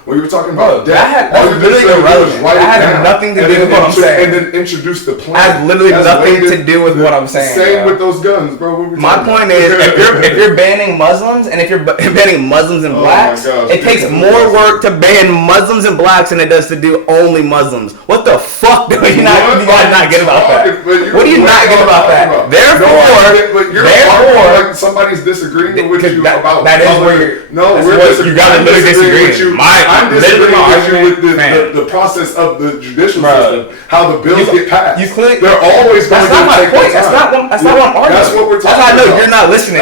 When you're talking about debt, that's literally irrelevant. That has nothing to do with what I'm saying. And then introduce the plan. Has literally nothing to do with what I'm saying. Same with those guns, bro. My point is, if you're banning Muslims and if you're banning Muslims and blacks, it takes more work to ban Muslims and blacks than it does to do only Muslims. What the fuck do you guys not get about that? What do you not get about that? Therefore, somebody's disagreeing with you about that is where you gotta literally disagree with you. I'm disagreeing with you with the process of the judicial system, how the bills get passed. They're always going to take time. That's not what I'm arguing. That's what we're talking about. That's how I know you're not listening.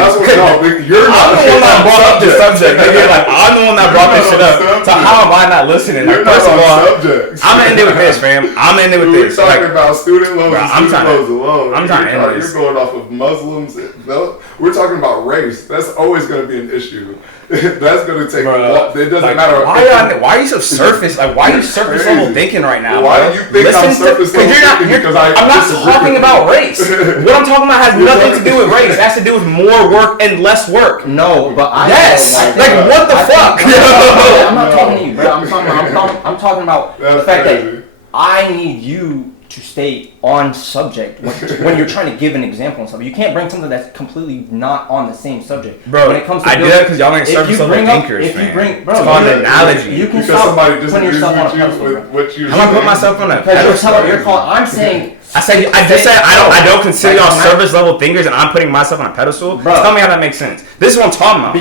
You're not. I'm the one that brought up the subject. I'm the one that brought this shit up. So how am I not listening? You're not on subject. I'm gonna end it with this, fam. I'm gonna end it with this. We're talking about student loans and student loans alone. I'm trying to end this. You're going off of Muslims. No, we're talking about race. That's always going to be an issue. That's going to take. It doesn't matter. Why are you so surface? Like, why are you surface level thinking right now? Why do you think I'm surface level thinking? Because I'm not talking about race. What I'm talking about has nothing to do with race. It has to do with more work and less work. No, but what the fuck? I'm not talking to you, bro. I'm talking about the fact that I need you to stay on subject when you're trying to give an example on something. You can't bring something that's completely not on the same subject. Bro, when it comes to I do that because y'all ain't surface level thinkers, man. It's called an analogy. You can because stop somebody putting yourself on a pedestal. I'm gonna put myself on a pedestal. I'm saying. I just said I don't consider y'all surface level thinkers, and I'm putting myself on a pedestal. Bro, tell me how that makes sense. This is what I'm talking about.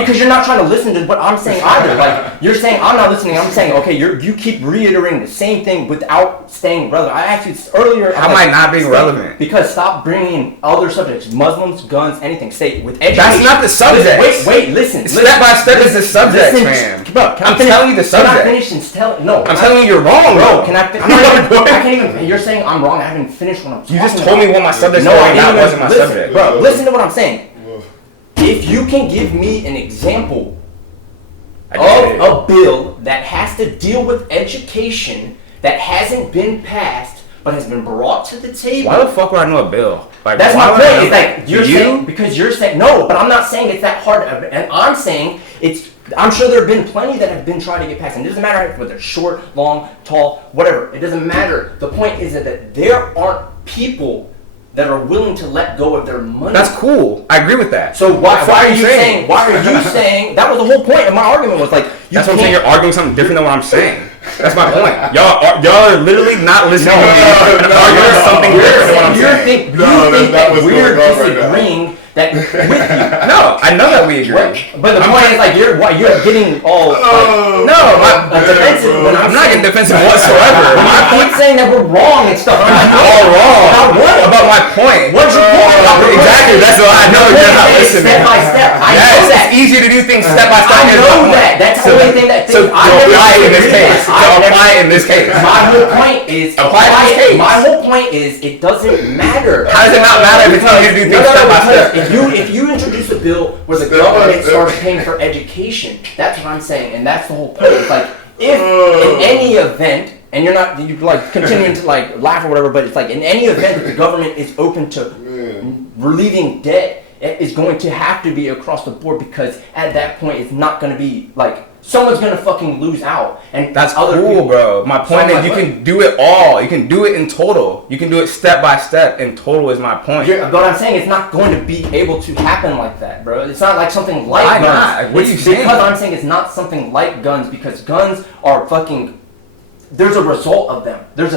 Because you're not trying to listen to what I'm saying either. Like, you're saying I'm not listening. I'm saying, okay, you keep reiterating the same thing without staying relevant. I asked you earlier. How am I not being relevant? Because stop bringing other subjects, Muslims, guns, anything. Stay with education. That's not the subject. Wait, listen. Step by step is the subject, man. Bro, I'm telling you the subject. Can I finish and tell? No. I'm telling you you're wrong, bro. Can I finish? I can't even. you're saying I'm wrong. I haven't finished what I'm talking You just about. told me what my subject was. No, that wasn't my listen, subject. Bro, listen to what I'm saying. If you can give me an example of a bill that has to deal with education that hasn't been passed but has been brought to the table. Why the fuck would I know a bill? Like, that's my point. It's like you're you? saying because you're saying no, but I'm not saying it's that hard. And I'm saying it's. I'm sure there have been plenty that have been trying to get passed, and it doesn't matter whether they're short, long, tall, whatever. It doesn't matter. The point is that there aren't people that are willing to let go of their money. That's cool. I agree with that. So why are you saying? Why are you saying? That was the whole point of my argument. Was like that's what I'm saying. You're arguing something different than what I'm saying. That's my point. Y'all are literally not listening to me and arguing something different than what I'm saying. You think that we're disagreeing that with you. No, I know that we agree. But the point is like you're getting all defensive. I'm not getting defensive whatsoever. I keep saying that we're wrong and stuff. I'm like, all wrong. What about my point? What's your point? Exactly. That's what I know. You're not listening. Step by step. I know that. It's easier to do things step by step. I know that. That's the only thing that. So apply it in this case. Apply it in this case. My whole point is apply it in this case. My whole point is it doesn't matter. How does it not matter if it's easier to do things step by step? If you introduce a bill where the government starts paying for education, that's what I'm saying, and that's the whole point. It's like if in any event, and you're like continuing to like laugh or whatever, but it's like in any event that the government is open to relieving debt, it is going to have to be across the board because at that point it's not going to be like. Someone's gonna fucking lose out, and that's other cool, bro. My point is, you can do it all. You can do it in total. You can do it step by step. In total is my point. But I'm saying it's not going to be able to happen like that, bro. It's not like something like Why guns. Not? What are you saying? Because I'm saying it's not something like guns because guns are fucking. There's a result of them. There's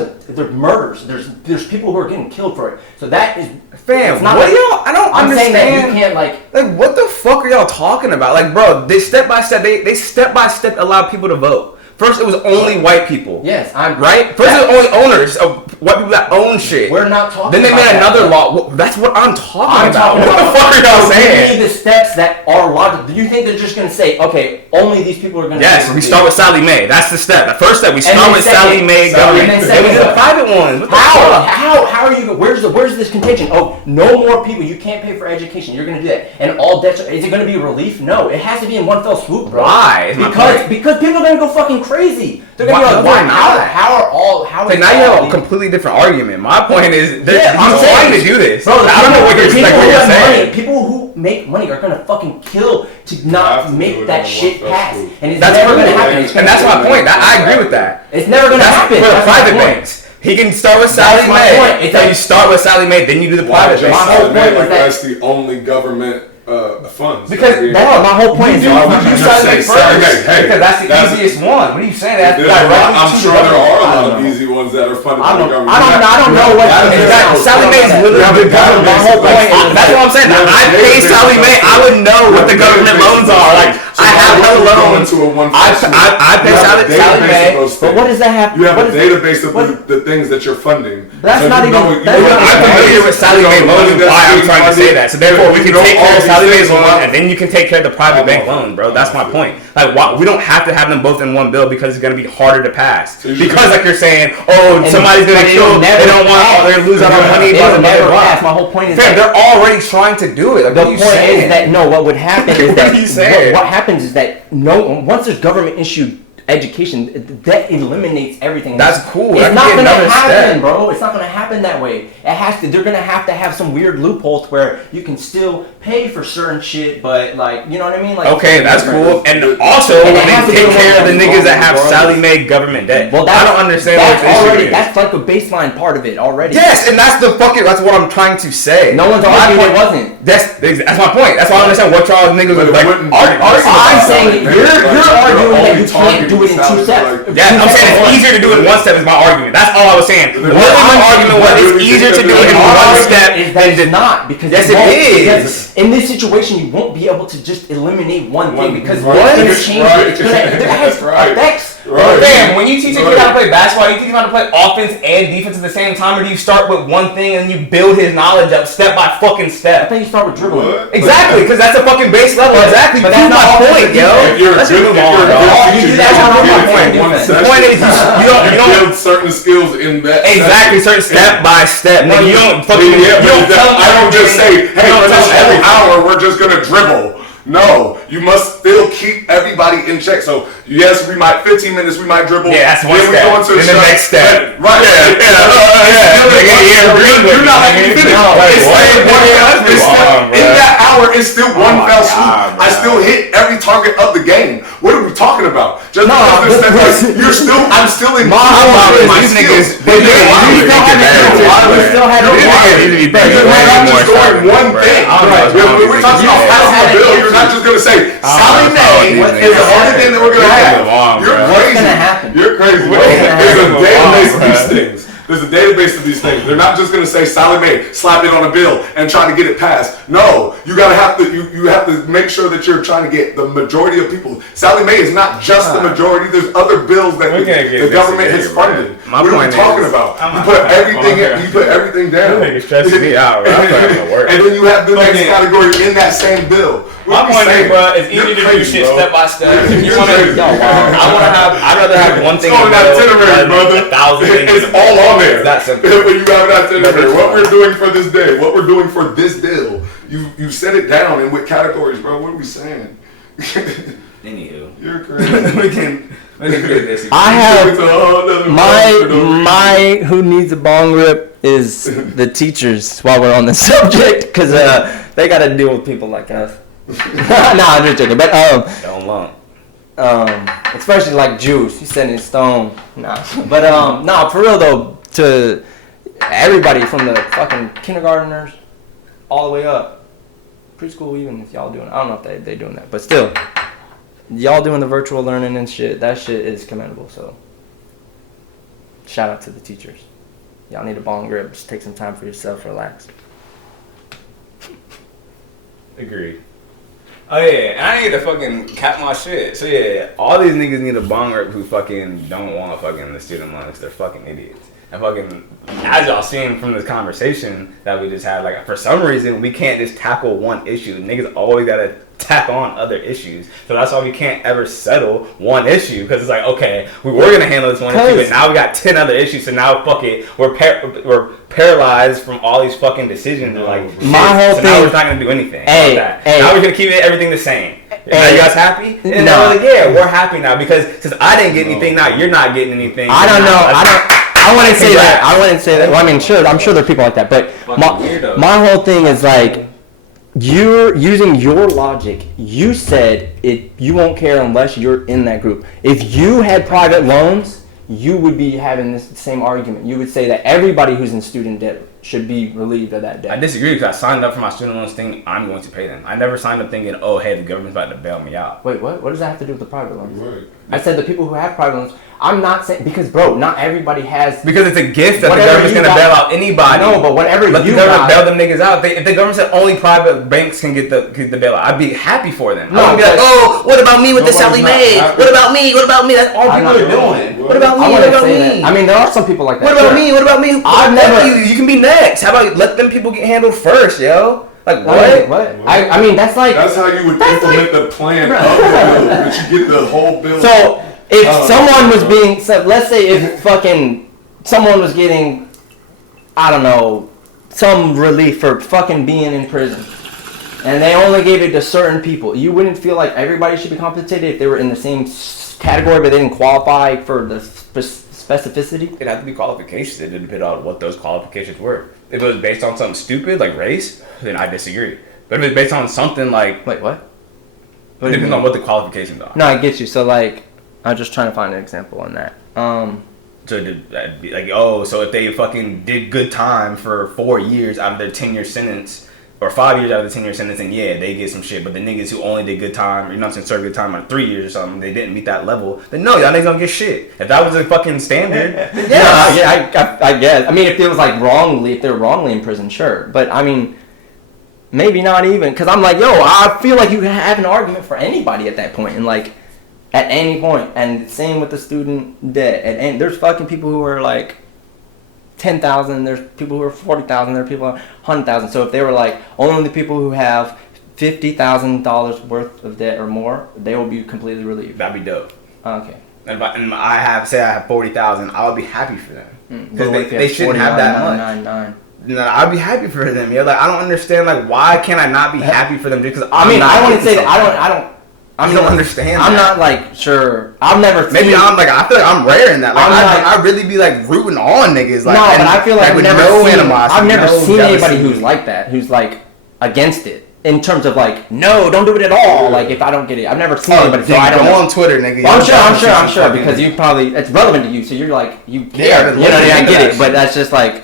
murders. There's people who are getting killed for it. So that is. Fam, not what like, y'all? I don't I'm understand. saying that you can't like what the fuck are y'all talking about? Like, bro, they step by step. They step by step allow people to vote. First, it was only white people. Yes, I'm right. First, it was only owners of white people that own shit. We're not talking. Then they made another law. Well, that's what I'm talking about. What the fuck are y'all saying? Give me the steps that are logical. Do you think they're just gonna say, okay, only these people are gonna? Yes, we start with Sally Mae. That's the step. The first step, we start with Sally Mae government. Then we do the private ones. How are you? Where's this contention? Oh, no more people. You can't pay for education. You're gonna do that, and all debts. Is it gonna be relief? No, it has to be in one fell swoop, bro. Why? Because people are gonna go fucking crazy. They're gonna be like, why? How is now you have a completely different argument. My point is, I'm trying to do this. Bro, I don't know what you're saying. People who make money are gonna fucking kill to not make that shit pass, and it's that's never gonna happen. And that's my point. I agree with that. It's never gonna happen. For the private banks. He can start with Sally Mae. Then you start with Sally Mae, then you do the private banks. My whole point is that's the only government funds. Because my whole point is why would you just say Sally Mae? Because that's the easiest one. What are you saying? I'm sure there are a lot of easy ones that are funded by the government. I don't know what Sally Mae is literally the government. My whole point is that's what I'm saying. I pay Sally Mae. I would know what the government loans are. Like I have no loans. I pay Sally Mae. But what does that have? You have a database of the things that you're funding. That's not even. I'm familiar with Sally Mae loans. Why I'm trying to say that. So therefore, we can take care of Sally Mae's loan, and then you can take care of the private bank loan, bro. That's my point. Like, we don't have to have them both in one bill because it's gonna be harder to pass. Because, like you're saying, somebody's gonna kill. They don't want. They're gonna lose out on money. It'll never pass. My whole point is that they're already trying to do it. The point is that what would happen is that what happens is that once there's government issued education, that eliminates everything. That's cool. It's not gonna happen, bro. It's not gonna happen that way. It has to. They're gonna have to have some weird loopholes where you can still pay for certain shit, but like, you know what I mean? Like, okay, that's cool. And also, they take care of the niggas that have Sally Mae government debt. Well, I don't understand what the issue is. That's like a baseline part of it already. Yes, and that's what I'm trying to say. No one's arguing it wasn't. That's my point. That's why I understand what y'all niggas are like. I'm saying you're arguing that you can't do it in 2 steps. Yeah, I'm saying it's easier to do it in 1 step is my argument. That's all I was saying. My argument was it's easier to do it in 1 step than to not, because yes, it is. In this situation, you won't be able to just eliminate one thing because it's going to change. It has effects Right. Damn, when you teach a kid how to play basketball, you teach him how to play offense and defense at the same time, or do you start with one thing and you build his knowledge up step by fucking step? I think you start with dribbling. What? Exactly, because that's a fucking base level. Exactly, but that's not my point, yo. If you're a good teacher, That's not my point. The point is you don't build certain skills in that. exactly certain step by step. No, you don't fucking. I don't just say, hey, for this whole hour we're just gonna dribble. No, you must still keep everybody in check. So yes, 15 minutes we might dribble. Yeah, that's one then step. We go into then the next step. Right. You're not letting me finish. In that hour, it's still one fell swoop. I still hit every target of the game. What are we talking about? Just because I'm still in my niggas. You're just going one thing. We're talking about passing the bill. You're not just gonna say Sally Mae is the only thing that we're gonna have. You're crazy. You're crazy. There's a database of these things. There's a database of these things. They're not just gonna say Sally Mae, slap it on a bill and try to get it passed. No, you have to make sure that you're trying to get the majority of people. Sally Mae is not just the majority. There's other bills that the government has funded. What are we talking about? You put everything down. You're stressing me out, bro. And then you have the next category in that same bill. My point is, bro, it's easy to do shit step by step. I'd rather have one thing. It's on that itinerary, brother. 1,000 things. It's all on there. It's that simple. When you have that itinerary, what we're doing for this day, what we're doing for this deal, you set it down in what categories, bro. What are we saying? Anywho, You're crazy. we can get this. I have my who needs a bong rip is the teachers while we're on the subject because they got to deal with people like us. Nah, I'm just joking. But don't lump. Especially like Juice, he's setting in stone. Nah, but nah, for real though, to everybody from the fucking kindergartners all the way up, preschool even if y'all doing, I don't know if they doing that, but still, y'all doing the virtual learning and shit. That shit is commendable. So, shout out to the teachers. Y'all need a bong grip. Just take some time for yourself, relax. Agreed. Oh yeah, and I need to fucking cap my shit. So yeah, all these niggas need a bong rip who fucking don't want fucking the student loans. They're fucking idiots. And fucking, as y'all seen from this conversation that we just had, like for some reason we can't just tackle one issue. Niggas always gotta tack on other issues. So that's why we can't ever settle one issue because it's like, okay, we were gonna handle this one issue, but now we got 10 other issues. So now fuck it, we're paralyzed from all these fucking decisions. Like my whole thing. Now we're not gonna do anything. Now we're gonna keep everything the same. Now you guys happy? And no. Like, yeah, we're happy now because since I didn't get anything, now you're not getting anything. I don't know. I wouldn't say that. I wouldn't say that. Well, I mean, sure. I'm sure there are people like that, but my whole thing is like, you're using your logic. You said you won't care unless you're in that group. If you had private loans, you would be having this same argument. You would say that everybody who's in student debt should be relieved of that debt. I disagree because I signed up for my student loans thing. I'm going to pay them. I never signed up thinking, oh, hey, the government's about to bail me out. Wait, what? What does that have to do with the private loans? Right. I said the people who have private loans. I'm not saying because, bro, not everybody has. Because it's a gift that the government's gonna bail out anybody. No, but whenever let the government bail them niggas out. If the government said only private banks can get the bailout, I'd be happy for them. I would be like, oh, what about me with the Sally Mae? What about me? What about me? That's all people are doing. What about me? What about me? I mean, there are some people like that. What about me? What about me? I've never. You can be next. How about let them people get handled first, yo? Like what? What? I mean, that's like. That's how you would implement the plan of the bill. That you get the whole bill. So. If someone was being, so let's say if fucking someone was getting, I don't know, some relief for fucking being in prison, and they only gave it to certain people, you wouldn't feel like everybody should be compensated if they were in the same category but they didn't qualify for the specificity? It'd have to be qualifications. It didn't depend on what those qualifications were. If it was based on something stupid like race, then I disagree. But if it's based on something like... Wait, what? It depends on what the qualifications are. No, I get you. So like... I'm just trying to find an example on that. So that'd be like, oh, so if they fucking did good time for 4 years out of their 10-year sentence, or 5 years out of the 10-year sentence, and yeah, they get some shit. But the niggas who only did good time, or, you know what I'm saying, served good time on 3 years or something, they didn't meet that level, then no, y'all niggas don't get shit. If that was a fucking standard, then yeah. I guess. I mean, if it was like if they were wrongly in prison, sure. But I mean, maybe not even, because I'm like, yo, I feel like you have an argument for anybody at that point, and like, At any point. And same with the student debt. And there's fucking people who are like 10,000. There's people who are 40,000. There are people who are 100,000. So if they were like only the people who have $50,000 worth of debt or more, they will be completely relieved. That'd be dope. Okay. And I have 40,000, I would be happy for them because they shouldn't have that much. No, I'd be happy for them. Yeah, like I don't understand. Like, why can't I not be happy for them? Because I wouldn't say that. I don't understand. I'm not like sure. I've never. Maybe seen, I feel like I'm rare in that. Like I really be like rooting on niggas. Like, no, but I feel like I've never seen anybody jealousy. who's like that. Who's like against it. In terms of like, no, don't do it at all. Like if I don't get it, I've never seen anybody. So I don't know. On Twitter, nigga. I'm sure, because you probably it's relevant to you. So you're like, you care. Yeah, you know, I get it. But that's just like,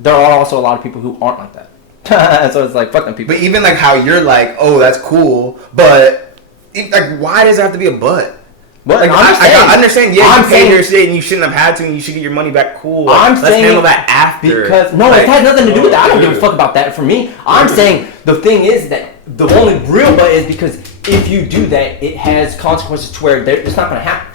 there are also a lot of people who aren't like that. So it's like, fuck them people. But even like how you're like, oh, that's cool, but like, why does it have to be a but? But like, I understand. Yeah, you paid your shit and you shouldn't have had to, and you should get your money back. Cool. Let's handle that after. Because it has nothing to do with that. I don't give a fuck about that. For me, I'm saying the thing is that the only real but is because if you do that, it has consequences to where it's not gonna happen.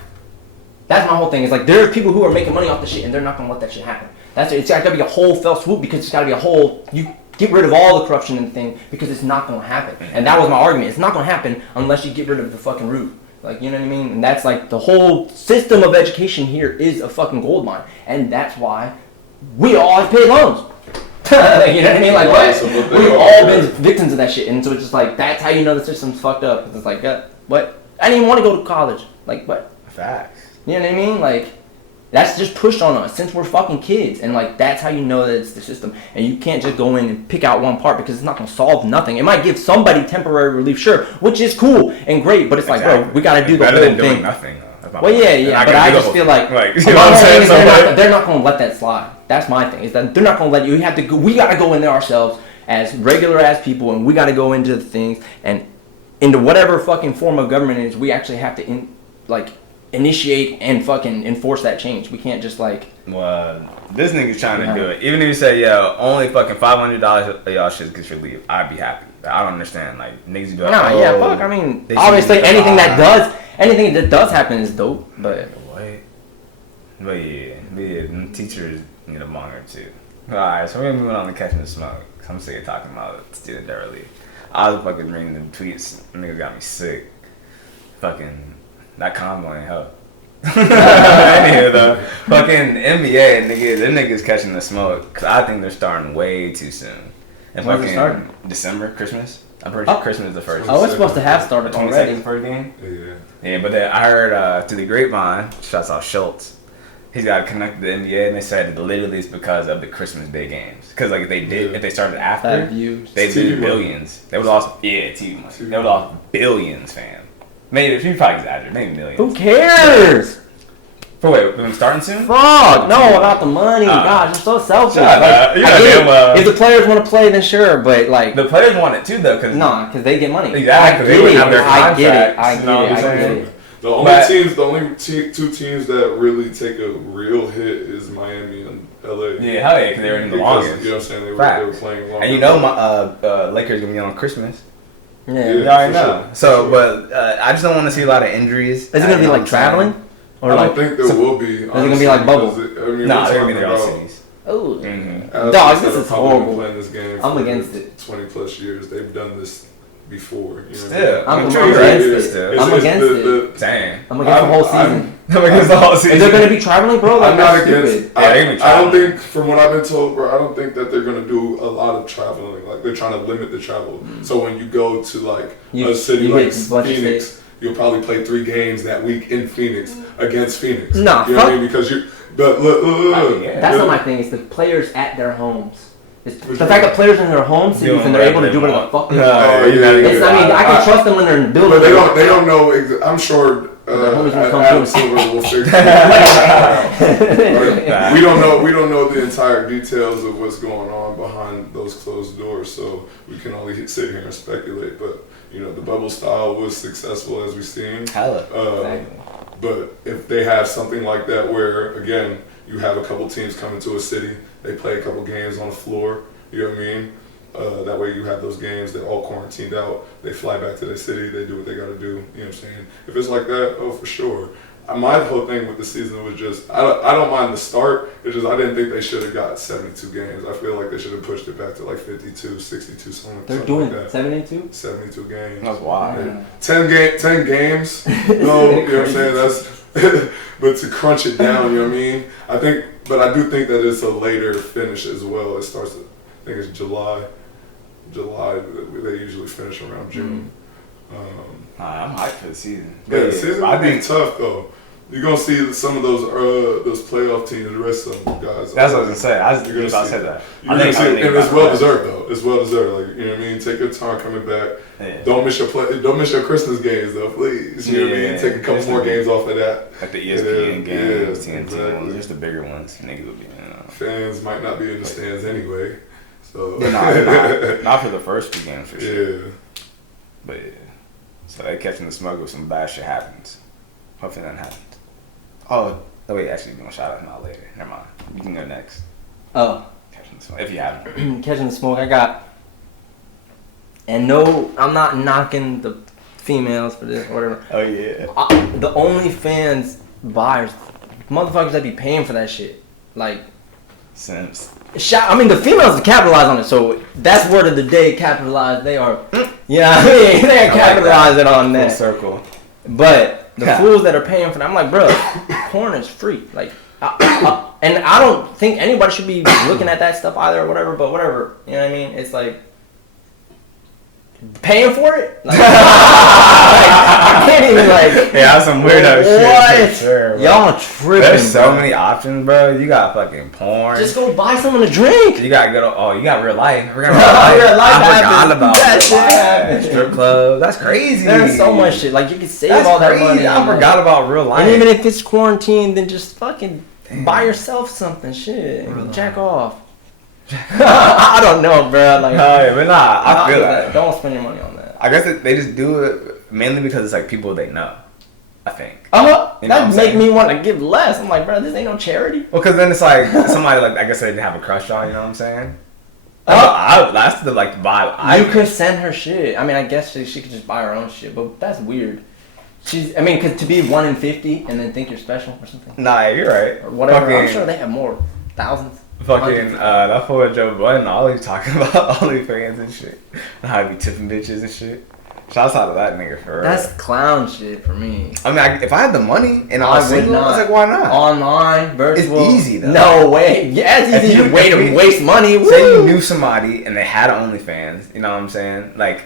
That's my whole thing. Is like there are people who are making money off the shit and they're not gonna let that shit happen. It's got to be a whole fell swoop because it's got to be a whole. You get rid of all the corruption and the thing because it's not gonna happen. And that was my argument. It's not gonna happen unless you get rid of the fucking root. Like, you know what I mean? And that's like the whole system of education here is a fucking gold mine. And that's why we all have paid loans. You know what I mean? Like, what? We've all been victims of that shit. And so it's just like, that's how you know the system's fucked up. It's like, what? I didn't even want to go to college. Like, what? Facts. You know what I mean? Like, that's just pushed on us since we're fucking kids. And like, that's how you know that it's the system. And you can't just go in and pick out one part because it's not going to solve nothing. It might give somebody temporary relief, sure, which is cool and great. But it's like, bro, we got to do the whole thing. Doing nothing. Well, yeah, but I just feel like you know what I'm saying? They're not going to let that slide. That's my thing. Is that they're not going to let you. We got to go in there ourselves as regular ass people, and we got to go into the things and into whatever fucking form of government it is. We actually have to initiate and fucking enforce that change. We can't just like. Well, this nigga's trying to do it. Even if you say, yo, only fucking $500 of y'all shit gets your leave, I'd be happy. I don't understand. Like, niggas be like, fuck. I mean, obviously anything that does happen is dope, but. But yeah, teachers need a Bong or two. Alright, so we're moving on to Catching the Smoke. I'm sick of talking about student debt relief. I was fucking reading them tweets. Niggas got me sick. Fucking, that convo ain't help. Anywho, though, fucking NBA, nigga, them niggas catching the smoke. Cause I think they're starting way too soon. And when's it starting? December, Christmas. I'm pretty sure Christmas is the first. Oh, it's supposed to have started already. First game? Yeah, but then I heard through the grapevine, shouts out Schultz, he's got to connect to the NBA, and they said literally it's because of the Christmas Day games. Because like if they started after, they'd lose billions. They would lost TV money. They would lost billions, fam. Maybe you probably exaggerated, maybe millions. Who cares? For wait, them starting soon? Fuck, no, about the money. Gosh, you're so selfish. If the players want to play, then sure, but like the players want it too, though, because they get money. Exactly, they wouldn't have their contracts. I get it. The only two teams that really take a real hit is Miami and LA. Yeah, hell yeah, because they were in the longest. You know what I'm saying? They were playing long. And you know, Lakers gonna be on Christmas. Yeah, you already know. Sure. So, but I just don't want to see a lot of injuries. Is it gonna be like traveling? Or I don't think there will be. Is it gonna be like bubble? They're gonna be in their own cities. Oh, dog, this is horrible. This game I'm against it. 20 plus years, they've done this before. You know still, I'm against it. I'm against it. Damn, I'm against the whole season. I'm against the whole season. Is there gonna be traveling, bro? Like, I'm not against. I don't think, from what I've been told, bro, I don't think that they're gonna do a lot of traveling. Like they're trying to limit the travel. So when you go to like a city like Phoenix, you'll probably play 3 games that week in Phoenix against Phoenix. Nah, you know what I mean? Because you. But look. That's not my thing. It's the players at their homes. It's the fact that players in their home cities and they're able to do whatever the fuck they want. I can trust them when they're in the building. But they don't know. I'm sure Adam Silver will figure it out. We don't know the entire details of what's going on behind those closed doors, so we can only sit here and speculate. But you know, the bubble style was successful as we've seen. But if they have something like that where, again, you have a couple teams coming to a city, they play a couple games on the floor, you know what I mean? That way you have those games. They're all quarantined out. They fly back to their city. They do what they got to do. You know what I'm saying? If it's like that, oh, for sure. My whole thing with the season was just, I don't mind the start. It's just I didn't think they should have got 72 games. I feel like they should have pushed it back to like 52, 62, something. They're doing like that. 72? 72 games. That's wild. Yeah. 10 games. No, you know what I'm saying? That's, but to crunch it down, you know what I mean? I do think that it's a later finish as well. It starts, I think it's July. They usually finish around June. I'm hyped for the season. Yeah, the season will be tough though. You're gonna see some of those playoff teams, the rest of them guys. That's what I was gonna say. I was about to say that. I think it's well deserved though. It's well deserved. Like, you know what I mean. Take your time coming back. Yeah. Don't miss your Christmas games though, please. You know what I mean. Take a couple more games off of that. Like the ESPN games, TNT ones, just the bigger ones. Niggas will be. Fans might not be in the stands anyway. So not for the first few games for sure. Yeah. But yeah. So they catching the smoke if some bad shit happens. Hopefully that happens. Oh, wait, actually, we're going to shout out now later. Never mind. You can go next. Oh. Catching the smoke, if you haven't. Catching the smoke, I got... And no, I'm not knocking the females for this or whatever. Oh, yeah. The OnlyFans buyers, motherfuckers that be paying for that shit. Like... Simps. The females capitalize on it, so that's word of the day, capitalize. They are... Yeah, they're capitalizing on that. Full circle. But... The fools that are paying for that, I'm like, bro, porn is free. Like, and I don't think anybody should be looking at that stuff either or whatever, but whatever. You know what I mean? It's like, paying for it? Like, I can't even, like... Yeah, that's some weirdo shit. For sure, y'all tripping, There's so many options, bro. You got fucking porn. Just go buy someone a drink. You got you got real life. Real life I forgot about that shit. Strip club. That's crazy. There's so much shit. Like, you can save all that money. I forgot about real life. And even if it's quarantined, then just fucking buy yourself something. Shit. Jack off. I don't know, bro. Like, but nah, I feel that. Don't spend your money on that. I guess they just do it mainly because it's like people they know. I think. That make me want to give less. I'm like, bro, this ain't no charity. Well, because then it's like somebody like I guess they didn't have a crush on. You know what I'm saying? That's the like vibe. You could send her shit. I mean, I guess she could just buy her own shit, but that's weird. Because to be 1 in 50 and then think you're special or something. Nah, you're right. Or whatever. I'm sure they have more. Thousands. Fucking that fool Joe Budden always talking about OnlyFans and shit. And how he be tipping bitches and shit. Shouts out to that nigga for real. That's clown shit for me. I mean, if I had the money and I was single, I was like, why not? Online, virtual. It's easy though. No way. Yeah, it's easy to waste money. Say you knew somebody and they had OnlyFans, you know what I'm saying? Like,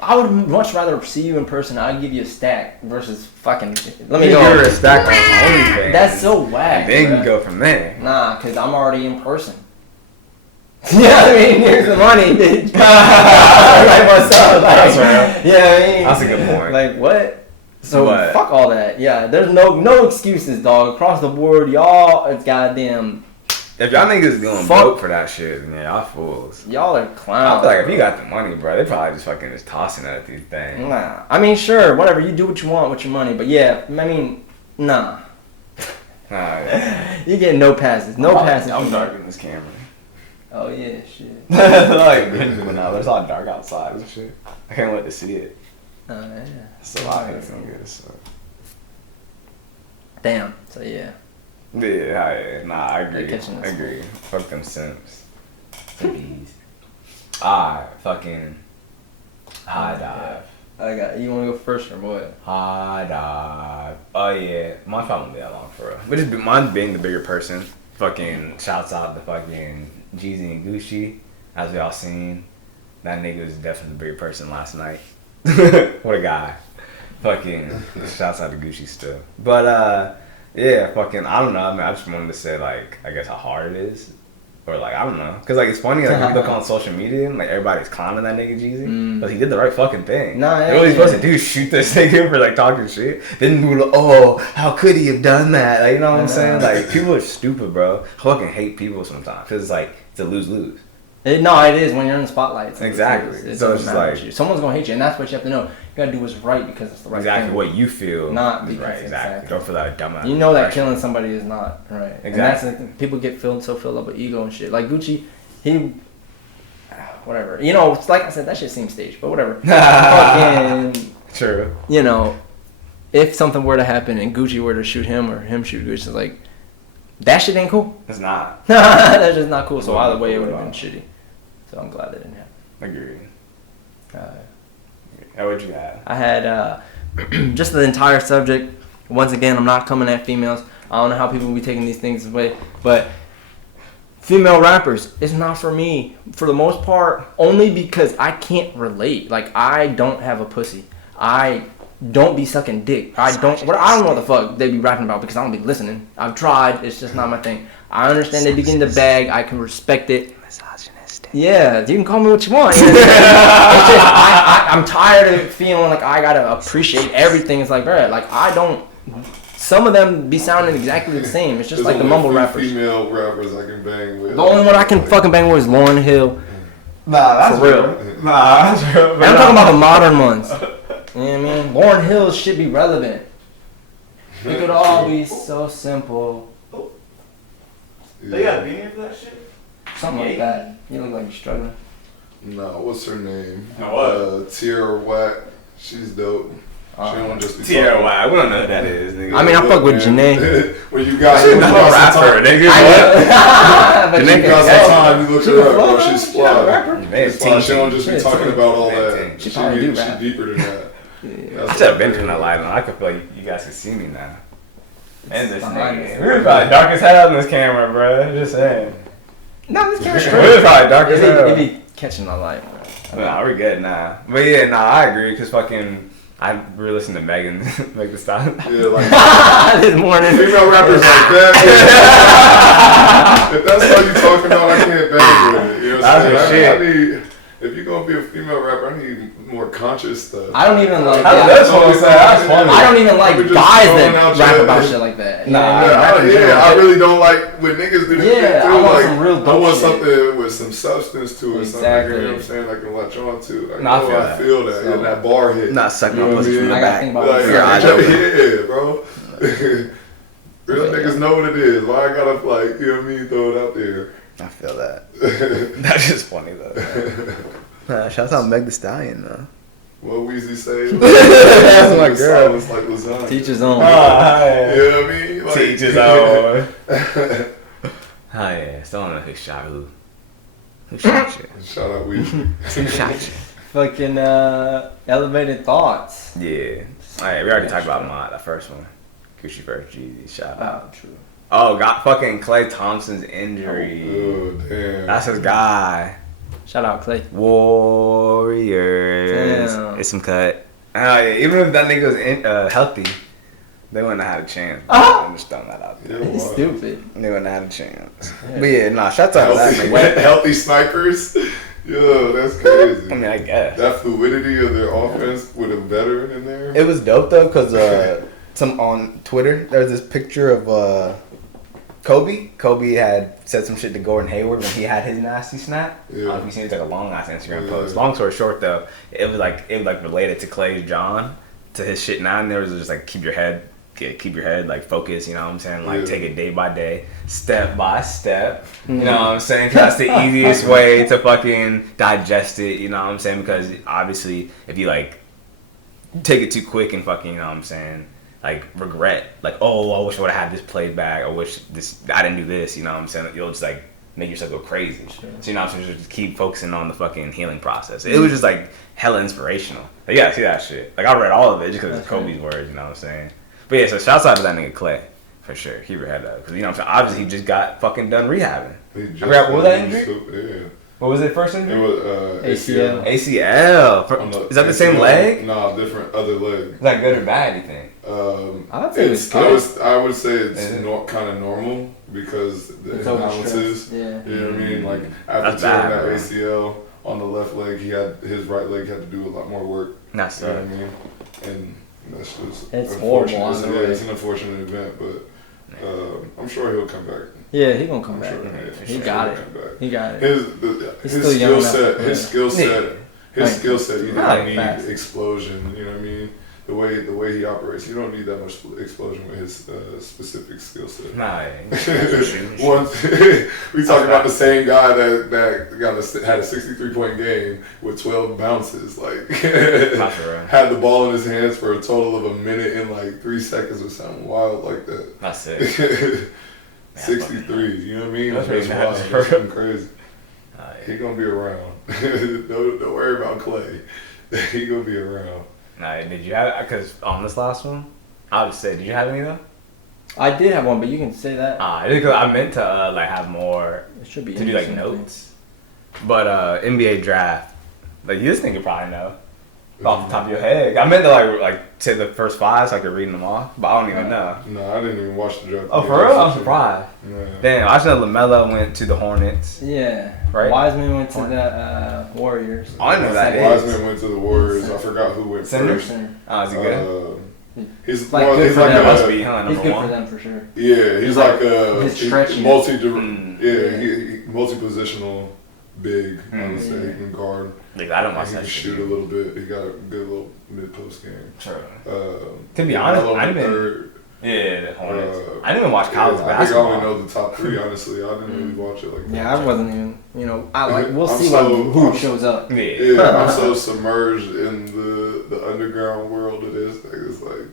I would much rather see you in person. I'd give you a stack versus fucking. Let me give go. her a stack on OnlyFans. That's so whack. And then you go from there. Nah, because I'm already in person. You know what I mean? Here's the money, bitch. Like, what's up? Like, that's right. Yeah, I mean, that's a good point. Like, what? So, fuck all that. Yeah, there's no excuses, dog. Across the board, y'all, it's goddamn. If y'all niggas going broke for that shit, then y'all fools. Y'all are clowns. I feel like if you got the money, bro, they probably just fucking just tossing it at these things. Nah. I mean, sure, whatever. You do what you want with your money. But yeah, I mean, nah. Yeah. You get no passes. No passes. I'm dark in this camera. Oh, yeah, shit. Like, it's all dark outside and shit. I can't wait to see it. Oh, yeah. So I hate feeling good. So. Damn. So, yeah. Yeah, nah, I agree. Fuck them simps. Fucking high dive. You want to go first or what? High dive. Oh yeah, mine probably won't be that long for real. But just mine being the bigger person. Fucking shouts out to fucking Jeezy and Gucci. As we all seen, that nigga was definitely the bigger person last night. What a guy. Fucking shouts out to Gucci still. But yeah, fucking, I don't know. I mean, I just wanted to say, like, I guess how hard it is. Or, like, I don't know. Because, like, it's funny, like, you look on social media and, like, everybody's clowning that nigga Jeezy. But he did the right fucking thing. Nah, what he's supposed to do is shoot this nigga for, like, talking shit. Then people like, oh, how could he have done that? Like, you know what I'm saying? Like, people are stupid, bro. I fucking hate people sometimes. Because it's, like, it's a lose-lose. No, it is when you're in the spotlight. Exactly. So it's just like someone's gonna hate you, and that's what you have to know. You gotta do what's right because it's the right thing. Exactly what you feel. Not is right. Exactly. Don't feel that dumb. You know that killing somebody is not right. Exactly. And that's the thing. People get so filled up with ego and shit. Like Gucci, he whatever. You know, it's like I said, that shit seems staged, but whatever. Fucking, True. you know, if something were to happen and Gucci were to shoot him or him shoot Gucci, it's like, that shit ain't cool. It's not. That's just not cool. So either way, it would have been shitty. So I'm glad that didn't happen. Agreed. What'd you have? I had just the entire subject. Once again, I'm not coming at females. I don't know how people will be taking these things away, but female rappers, it's not for me for the most part, only because I can't relate. Like, I don't have a pussy. I don't be sucking dick. I don't know what the fuck they be rapping about because I don't be listening. I've tried. It's just not my thing. I understand they be getting the bag. I can respect it. Yeah, you can call me what you want. It's just, I'm tired of feeling like I gotta appreciate everything. It's like, bro, like I don't. Some of them be sounding exactly the same. It's just like the mumble rappers. Female rappers I can bang with. The only one I can fucking bang with is Lauryn Hill. Nah, that's for real. Nah, that's real. And I'm talking about the modern ones. You know what I mean? Lauryn Hill should be relevant. It could all be so simple. They got a beanie for that shit? Something like that. You look like you're struggling. No, what's her name? What? Tierra Whack. She's dope. She don't just be Tierra Whack. We don't know who that is, nigga. I mean, I fuck with Janae. When you got She's not a rapper, nigga. But When you got some time, you look her up, bro. She's She a fly. rapper? She's fly. She don't just be Yeah, talking about all that. She probably do She's rap. deeper than that. I should have been turning that light on. I could feel like you guys can see me now. And this nigga. We were probably dark as hell on this camera, bro. Just saying. No, this camera's We were probably dark as hell. It be catching the light, bro. Nah, we're good now. But yeah, nah, I agree, because fucking, I really listened to Megan Thee Stallion. Yeah, like this morning. female rappers like that. If that's all you talking about, I can't bang with it. You know what I'm saying? I need, if you're gonna be a female rapper, I need more conscious stuff. I don't even like. That's what I'm saying. That's funny. I don't even like Just guys throwing that out rap your- about shit like that. Nah, I really don't like when niggas do this Yeah, shit too. I want like, some real I dope want shit. something with some substance to it. Exactly. Something, you know what I'm saying? I can latch on to. Like, Nah, I oh, feel I that. feel that. So- And that bar hit. Not sucking You know my what pussy I from mean? the I gotta back. think about Like, it. Your eyes open. yeah, bro. Real niggas know what it is. Why I gotta, like, you know what I mean, throw it out there. I feel that. That's just funny, though. Shout out Meg Thee Stallion, though. What Weezy say? That's my girl. It's like lasagna. Teachers on. You know what I mean? Like, Teachers on. Oh, yeah. Still don't know who shot who. Who shot you? Shout out Weezy. Who shot you? Fucking elevated thoughts. Yeah. Alright, we already talked about the first one. Gucci vs. Jeezy. Shout out. Oh, true. Oh, got fucking Klay Thompson's injury. Oh, damn. That's his guy. Shout out Clay. Warriors. Damn. It's some cut. Oh, yeah. Even if that nigga was healthy, they wouldn't have had a chance. Uh-huh. I'm just throwing that out there. Yeah, He's wow. stupid. They wouldn't have had a chance. But yeah, nah, shout out to that Healthy, nigga. healthy snipers. Yo, that's crazy. I mean, I guess. That fluidity of their offense with a veteran in there. It was dope though, cause some on Twitter there was this picture of Kobe. Kobe had said some shit to Gordon Hayward when he had his nasty snap. Yeah. You seen it's like a long ass Instagram Yeah. post. Long story short though, it was like related to Clay's John, to his shit now, and there was just like keep your head like focused. You know what I'm saying? Like Yeah. take it day by day, step by step. You know what I'm saying? 'Cause that's the easiest way to fucking digest it. You know what I'm saying? Because obviously if you like take it too quick and fucking, you know what I'm saying, like regret, like, oh, I wish I would have had this played back, I wish I didn't do this, you know what I'm saying, you'll just like make yourself go crazy. Sure. So you know what I'm saying, just keep focusing on the fucking healing process. It was just like hella inspirational. Like, yeah, see that shit. Like I read all of it just because it's That's Kobe's words, you know what I'm saying. But yeah, so shouts out to that nigga Clay, for sure. Keep your head up, because you know what I'm saying, obviously he just got fucking done rehabbing. He just forgot, what was that injury? Yeah. What was it, first It injury? was ACL. ACL. Is that the same leg? No, different other leg. Is that good or bad, you think? I'd say it's, it's I would say it's Is it? kind of normal because the It's imbalances. overstressed. Yeah. You know what I mean? Like after That's tearing bad, that bro. ACL on the left leg, his right leg had to do a lot more work. That's You know what I it. mean? And that's just It's unfortunate. horrible either way. It's an unfortunate event, but I'm sure he'll come back. Yeah, he gonna come I'm back. sure, yeah, He sure got he'll it. come back. He got it. His He's still young skill enough. set, his skill set, Like, you I like need fast. explosion. You know what I mean? the way he operates, you don't need that much explosion with his specific skill set. Nah, Once we talking about the same guy that had a 63-point game with 12 bounces, like had the ball in his hands for a total of a minute and like 3 seconds or something wild like that. That's it. 63, you know what I mean? That's wild. nice. That's something crazy. He gonna be around. don't worry about Clay. He gonna be around. Nah, did you have? Because on this last one, I'll just say, did you have any though? I did have one, but you can say that. Because I meant to like have more. It should be to do like notes. But NBA draft, like this thing you probably know off the top of your head. I meant to like say the first 5 so I could read them off, but I don't even know. No, I didn't even watch the draft. Oh, for real? I'm surprised. Yeah. Damn, I just know LaMelo went to the Hornets. Yeah. Right. Wiseman went to the Warriors. I know that. Wiseman went to the Warriors. I forgot who went first. Oh, is he good? He's like good for them. Must be, huh, He's good one. for them for sure. Yeah, he's like a multi-positional big. I would say he can guard. Like, I don't watch He that can shit. shoot a little bit. He got a good little mid-post game. Sure. To be honest, I didn't. Yeah, the Hornets. I didn't even watch college basketball. I think I only know the top 3. Honestly, I didn't really watch it like that. Yeah, I wasn't even. We'll I'm see who shows up. Yeah, I'm so submerged in the underground world of this. Like, it's like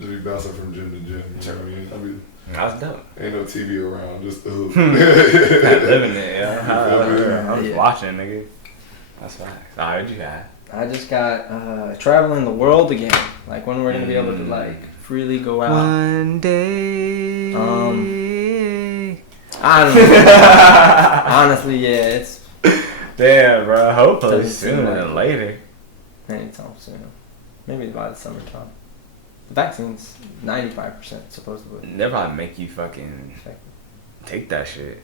just be bouncing from gym to gym. You know what I mean? That's dope. Ain't no TV around, just the hoop. Living it, yeah. I'm just watching, nigga. That's facts. What'd you have? I just got traveling the world again. Like when we're gonna be able to like freely go out. One day. I don't know. Honestly, yeah, it's Damn, bro. Hopefully Doesn't seem sooner like than it. later. anytime soon. Maybe by the summertime. The vaccine's 95% supposedly. They'll probably make you fucking take that shit.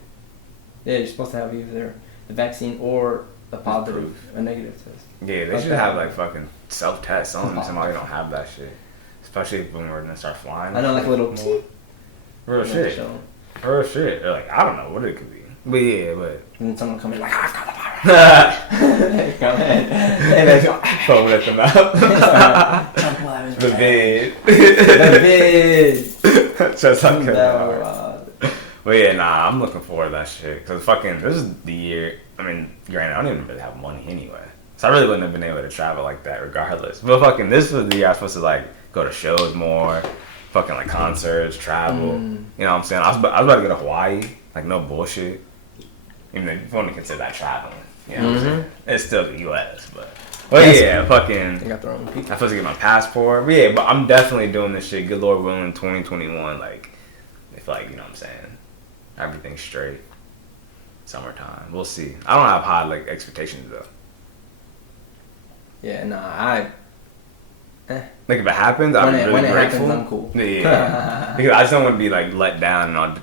Yeah, you're supposed to have either the vaccine or a positive, a negative test. Yeah, they should have like fucking self-tests on somebody don't have that shit. Especially when we're gonna start flying. I know, like a little real shit. Real shit. They're like, I don't know what it could be. But yeah, but and then someone come in like, I've got the virus. They come in and they go, foam at the mouth. The vid. The vid. Just like That But yeah, nah, I'm looking forward to that shit. Cause fucking, this is the year. I mean, granted, I don't even really have money anyway, so I really wouldn't have been able to travel like that regardless. But fucking, this was the year I was supposed to like go to shows more, fucking like concerts, travel. You know what I'm saying? I was about to go to Hawaii, like no bullshit. Even though you want to consider that traveling, you know what I'm saying? It's still the U.S., but yeah, fucking. They got their own people. I'm supposed to get my passport. But yeah, but I'm definitely doing this shit. Good Lord willing, 2021. Like, if like, you know what I'm saying, everything's straight. Summertime. We'll see. I don't have high like expectations though. Yeah, nah, Like if it happens, I'm really when it grateful. happens, I'm cool. Yeah, because I just don't want to be like let down and all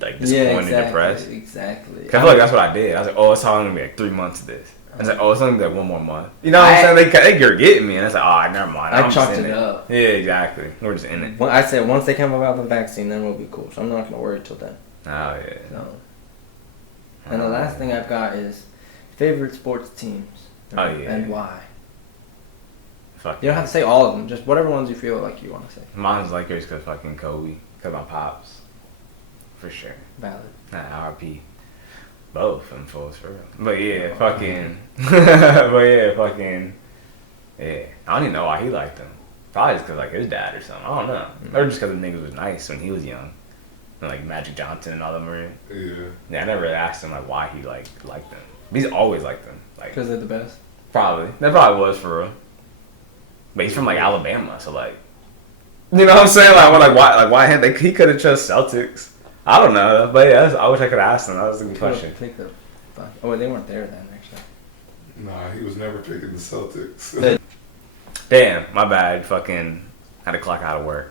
like disappointed and depressed. Exactly. Cause I feel like that's what I did. I was like, oh, it's only gonna be like 3 months of this. I was like, oh, it's only gonna be like 1 more month. You know what I'm saying? They getting me, and it's like, oh, never mind. I chalked it up. Yeah, exactly. We're just in it. Well, I said once they come about the vaccine, then we'll be cool. So I'm not gonna worry till then. Oh yeah. So. And the last thing I've got is favorite sports teams. Oh yeah. And why? Fuck. You don't have to say all of them. Just whatever ones you feel like you want to say. Mine's Lakers because fucking Kobe. Because my pops. For sure. Valid. Nah, RP. Both, I'm full for real. But yeah, fucking. But yeah, fucking. Yeah. I don't even know why he liked him. Probably just because like his dad or something. I don't know. Or just because the nigga was nice when he was young. And like Magic Johnson and all them were in. Yeah, I never really asked him like why he liked them. But he's always liked them. Like, because they're the best. Probably. That probably was for real. But he's from like Alabama, so like, you know what I'm saying? Like, why him? He could have chose Celtics. I don't know, but yeah, I wish I could have asked him. That was a good question. Oh, they weren't there then, actually. Nah, he was never picking the Celtics. Damn, my bad. Fucking had to clock out of work.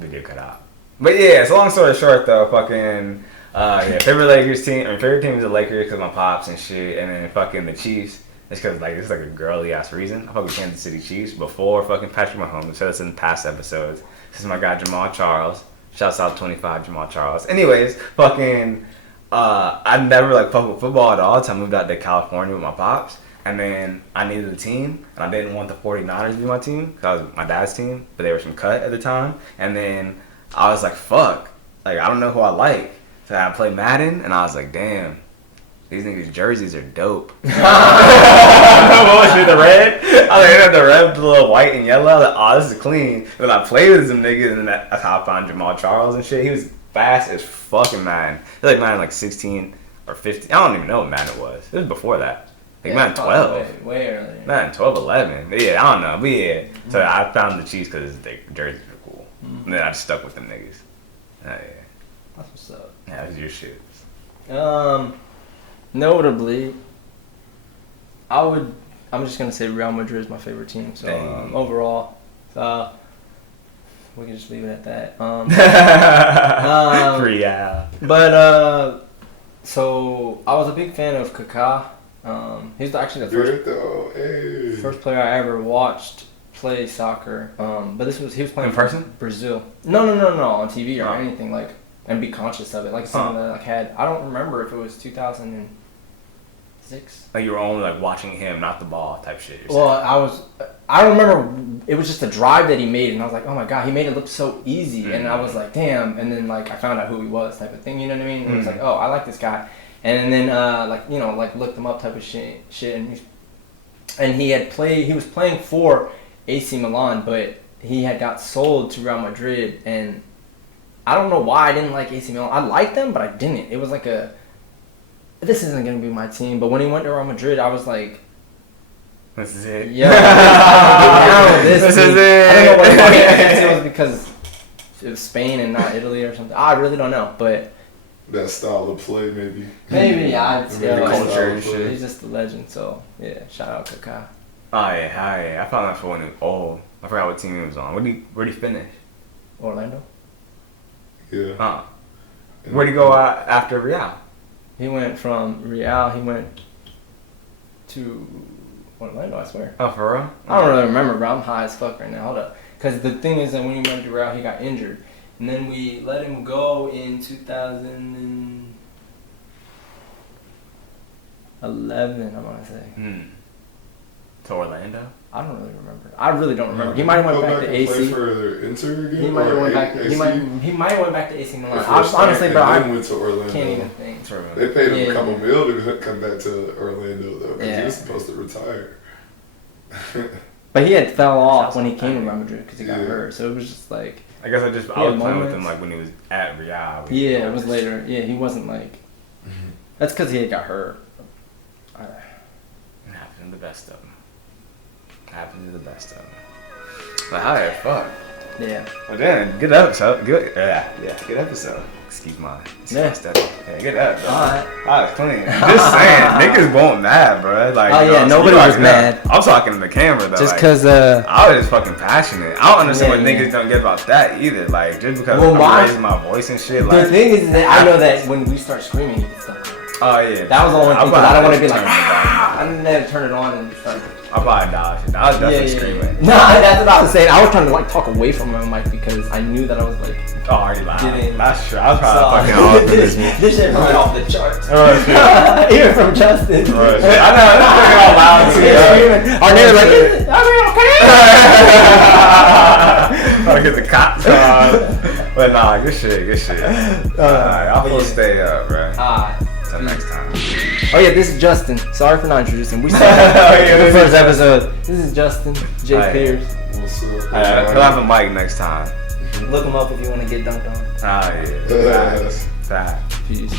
The get cut out. But yeah, so long story short though, fucking favorite team is the Lakers because my pops and shit, and then fucking the Chiefs. It's because like it's like a girly ass reason. I fucking Kansas City Chiefs before fucking Patrick Mahomes. Said this in past episodes. This is my guy Jamal Charles. Shouts out 25 Jamal Charles. Anyways, fucking I never like fuck with football at all until I moved out to California with my pops. And then I needed a team, and I didn't want the 49ers to be my team, because that was my dad's team, but they were from cut at the time. And then I was like, fuck, like, I don't know who I like. So I played Madden, and I was like, damn, these niggas' jerseys are dope. What was it, the red? I like, had the red, the little white and yellow. I was like, oh, this is clean. But I played with some niggas, and that's how I found Jamal Charles and shit. He was fast as fucking Madden. He was like Madden like 16 or 15. I don't even know what Madden was. It was before that. Like Madden 12. Way earlier. Madden 12, 11. Yeah, I don't know. But yeah. So I found the Chiefs because their jerseys were cool. And then I just stuck with them niggas. Oh, yeah. That's what's up. Yeah, that's your shit. Notably, I'm just gonna say Real Madrid is my favorite team. So overall, we can just leave it at that. Real. But so I was a big fan of Kaká. He's actually the first player I ever watched play soccer. But he was playing in person? Brazil. No, on TV or anything like, and be conscious of it. Like something that like had. I don't remember if it was 2006. Like you were only like watching him, not the ball type shit. Well, I don't remember. It was just a drive that he made, and I was like, oh my god, he made it look so easy, and I was like, damn. And then like I found out who he was, type of thing. You know what I mean? And it was like, oh, I like this guy. And then looked him up type of shit, and he was playing for AC Milan, but he had got sold to Real Madrid, and I don't know why I didn't like AC Milan. I liked them, but I didn't. It was like this isn't gonna be my team. But when he went to Real Madrid, I was like, this is it. Yeah, this is it. I don't know what it was because it was Spain and not Italy or something. I really don't know, but. That style of play, maybe. Maybe, the culture and shit. shit. He's just a legend, so yeah. Shout out Kaká. Oh yeah, I found out for when he was old. I forgot what team he was on. Where'd he finish? Orlando. Yeah. Where'd he go after Real? He went from Real. He went to Orlando. I swear. Oh, for real? I don't really remember, bro. I'm high as fuck right now. Hold up. Because the thing is that when he went to Real, he got injured. And then we let him go in 2011, I want to say. To Orlando? I don't really remember. I really don't remember. He might have went back to AC. Play for Inter again? He might have went back to he might have went back to AC Milan. Honestly, bro, I went to Orlando. Can't even think. They paid him a couple mil to come back to Orlando though, because he was supposed to retire. But he had fell off when he came to Real Madrid because he got hurt. So it was just like. I guess I was playing with him like when he was at Real. Yeah, it was later. Yeah, he wasn't like. That's because he had got hurt. It happened to the best of them. But hi, fuck. Yeah. Well then, good episode. Good episode. Excuse my study. Yeah, good episode. Alright. That's clean. Just saying, niggas won't mad, bro. Like, nobody was mad. I'm talking to the camera though. Just because I was just fucking passionate. I don't understand what niggas don't get about that either. Like, just because I'm raising my voice and shit. Like, the thing is that I know that when we start screaming, you can start. Oh yeah. That was the only thing because I don't want to be like, I didn't have to turn it on and start. I probably dodged it. I was definitely screaming. No, that's what I was saying. I was trying to like talk away from my mic because I knew that I was like. Oh, already loud. That's true. I was probably fucking off this shit went off the charts. Even from Justin. I know. I'm fucking all loud too. Our neighbor like, I get the cops on. But nah, good shit. Alright, I'll supposed to stay up, bro. Until next time. Oh yeah, this is Justin. Sorry for not introducing. We started the first episode. This is Justin, Jay Pierce. What's up? He'll have a mic next time. Look him up if you want to get dunked on. Oh yeah. Facts. Peace.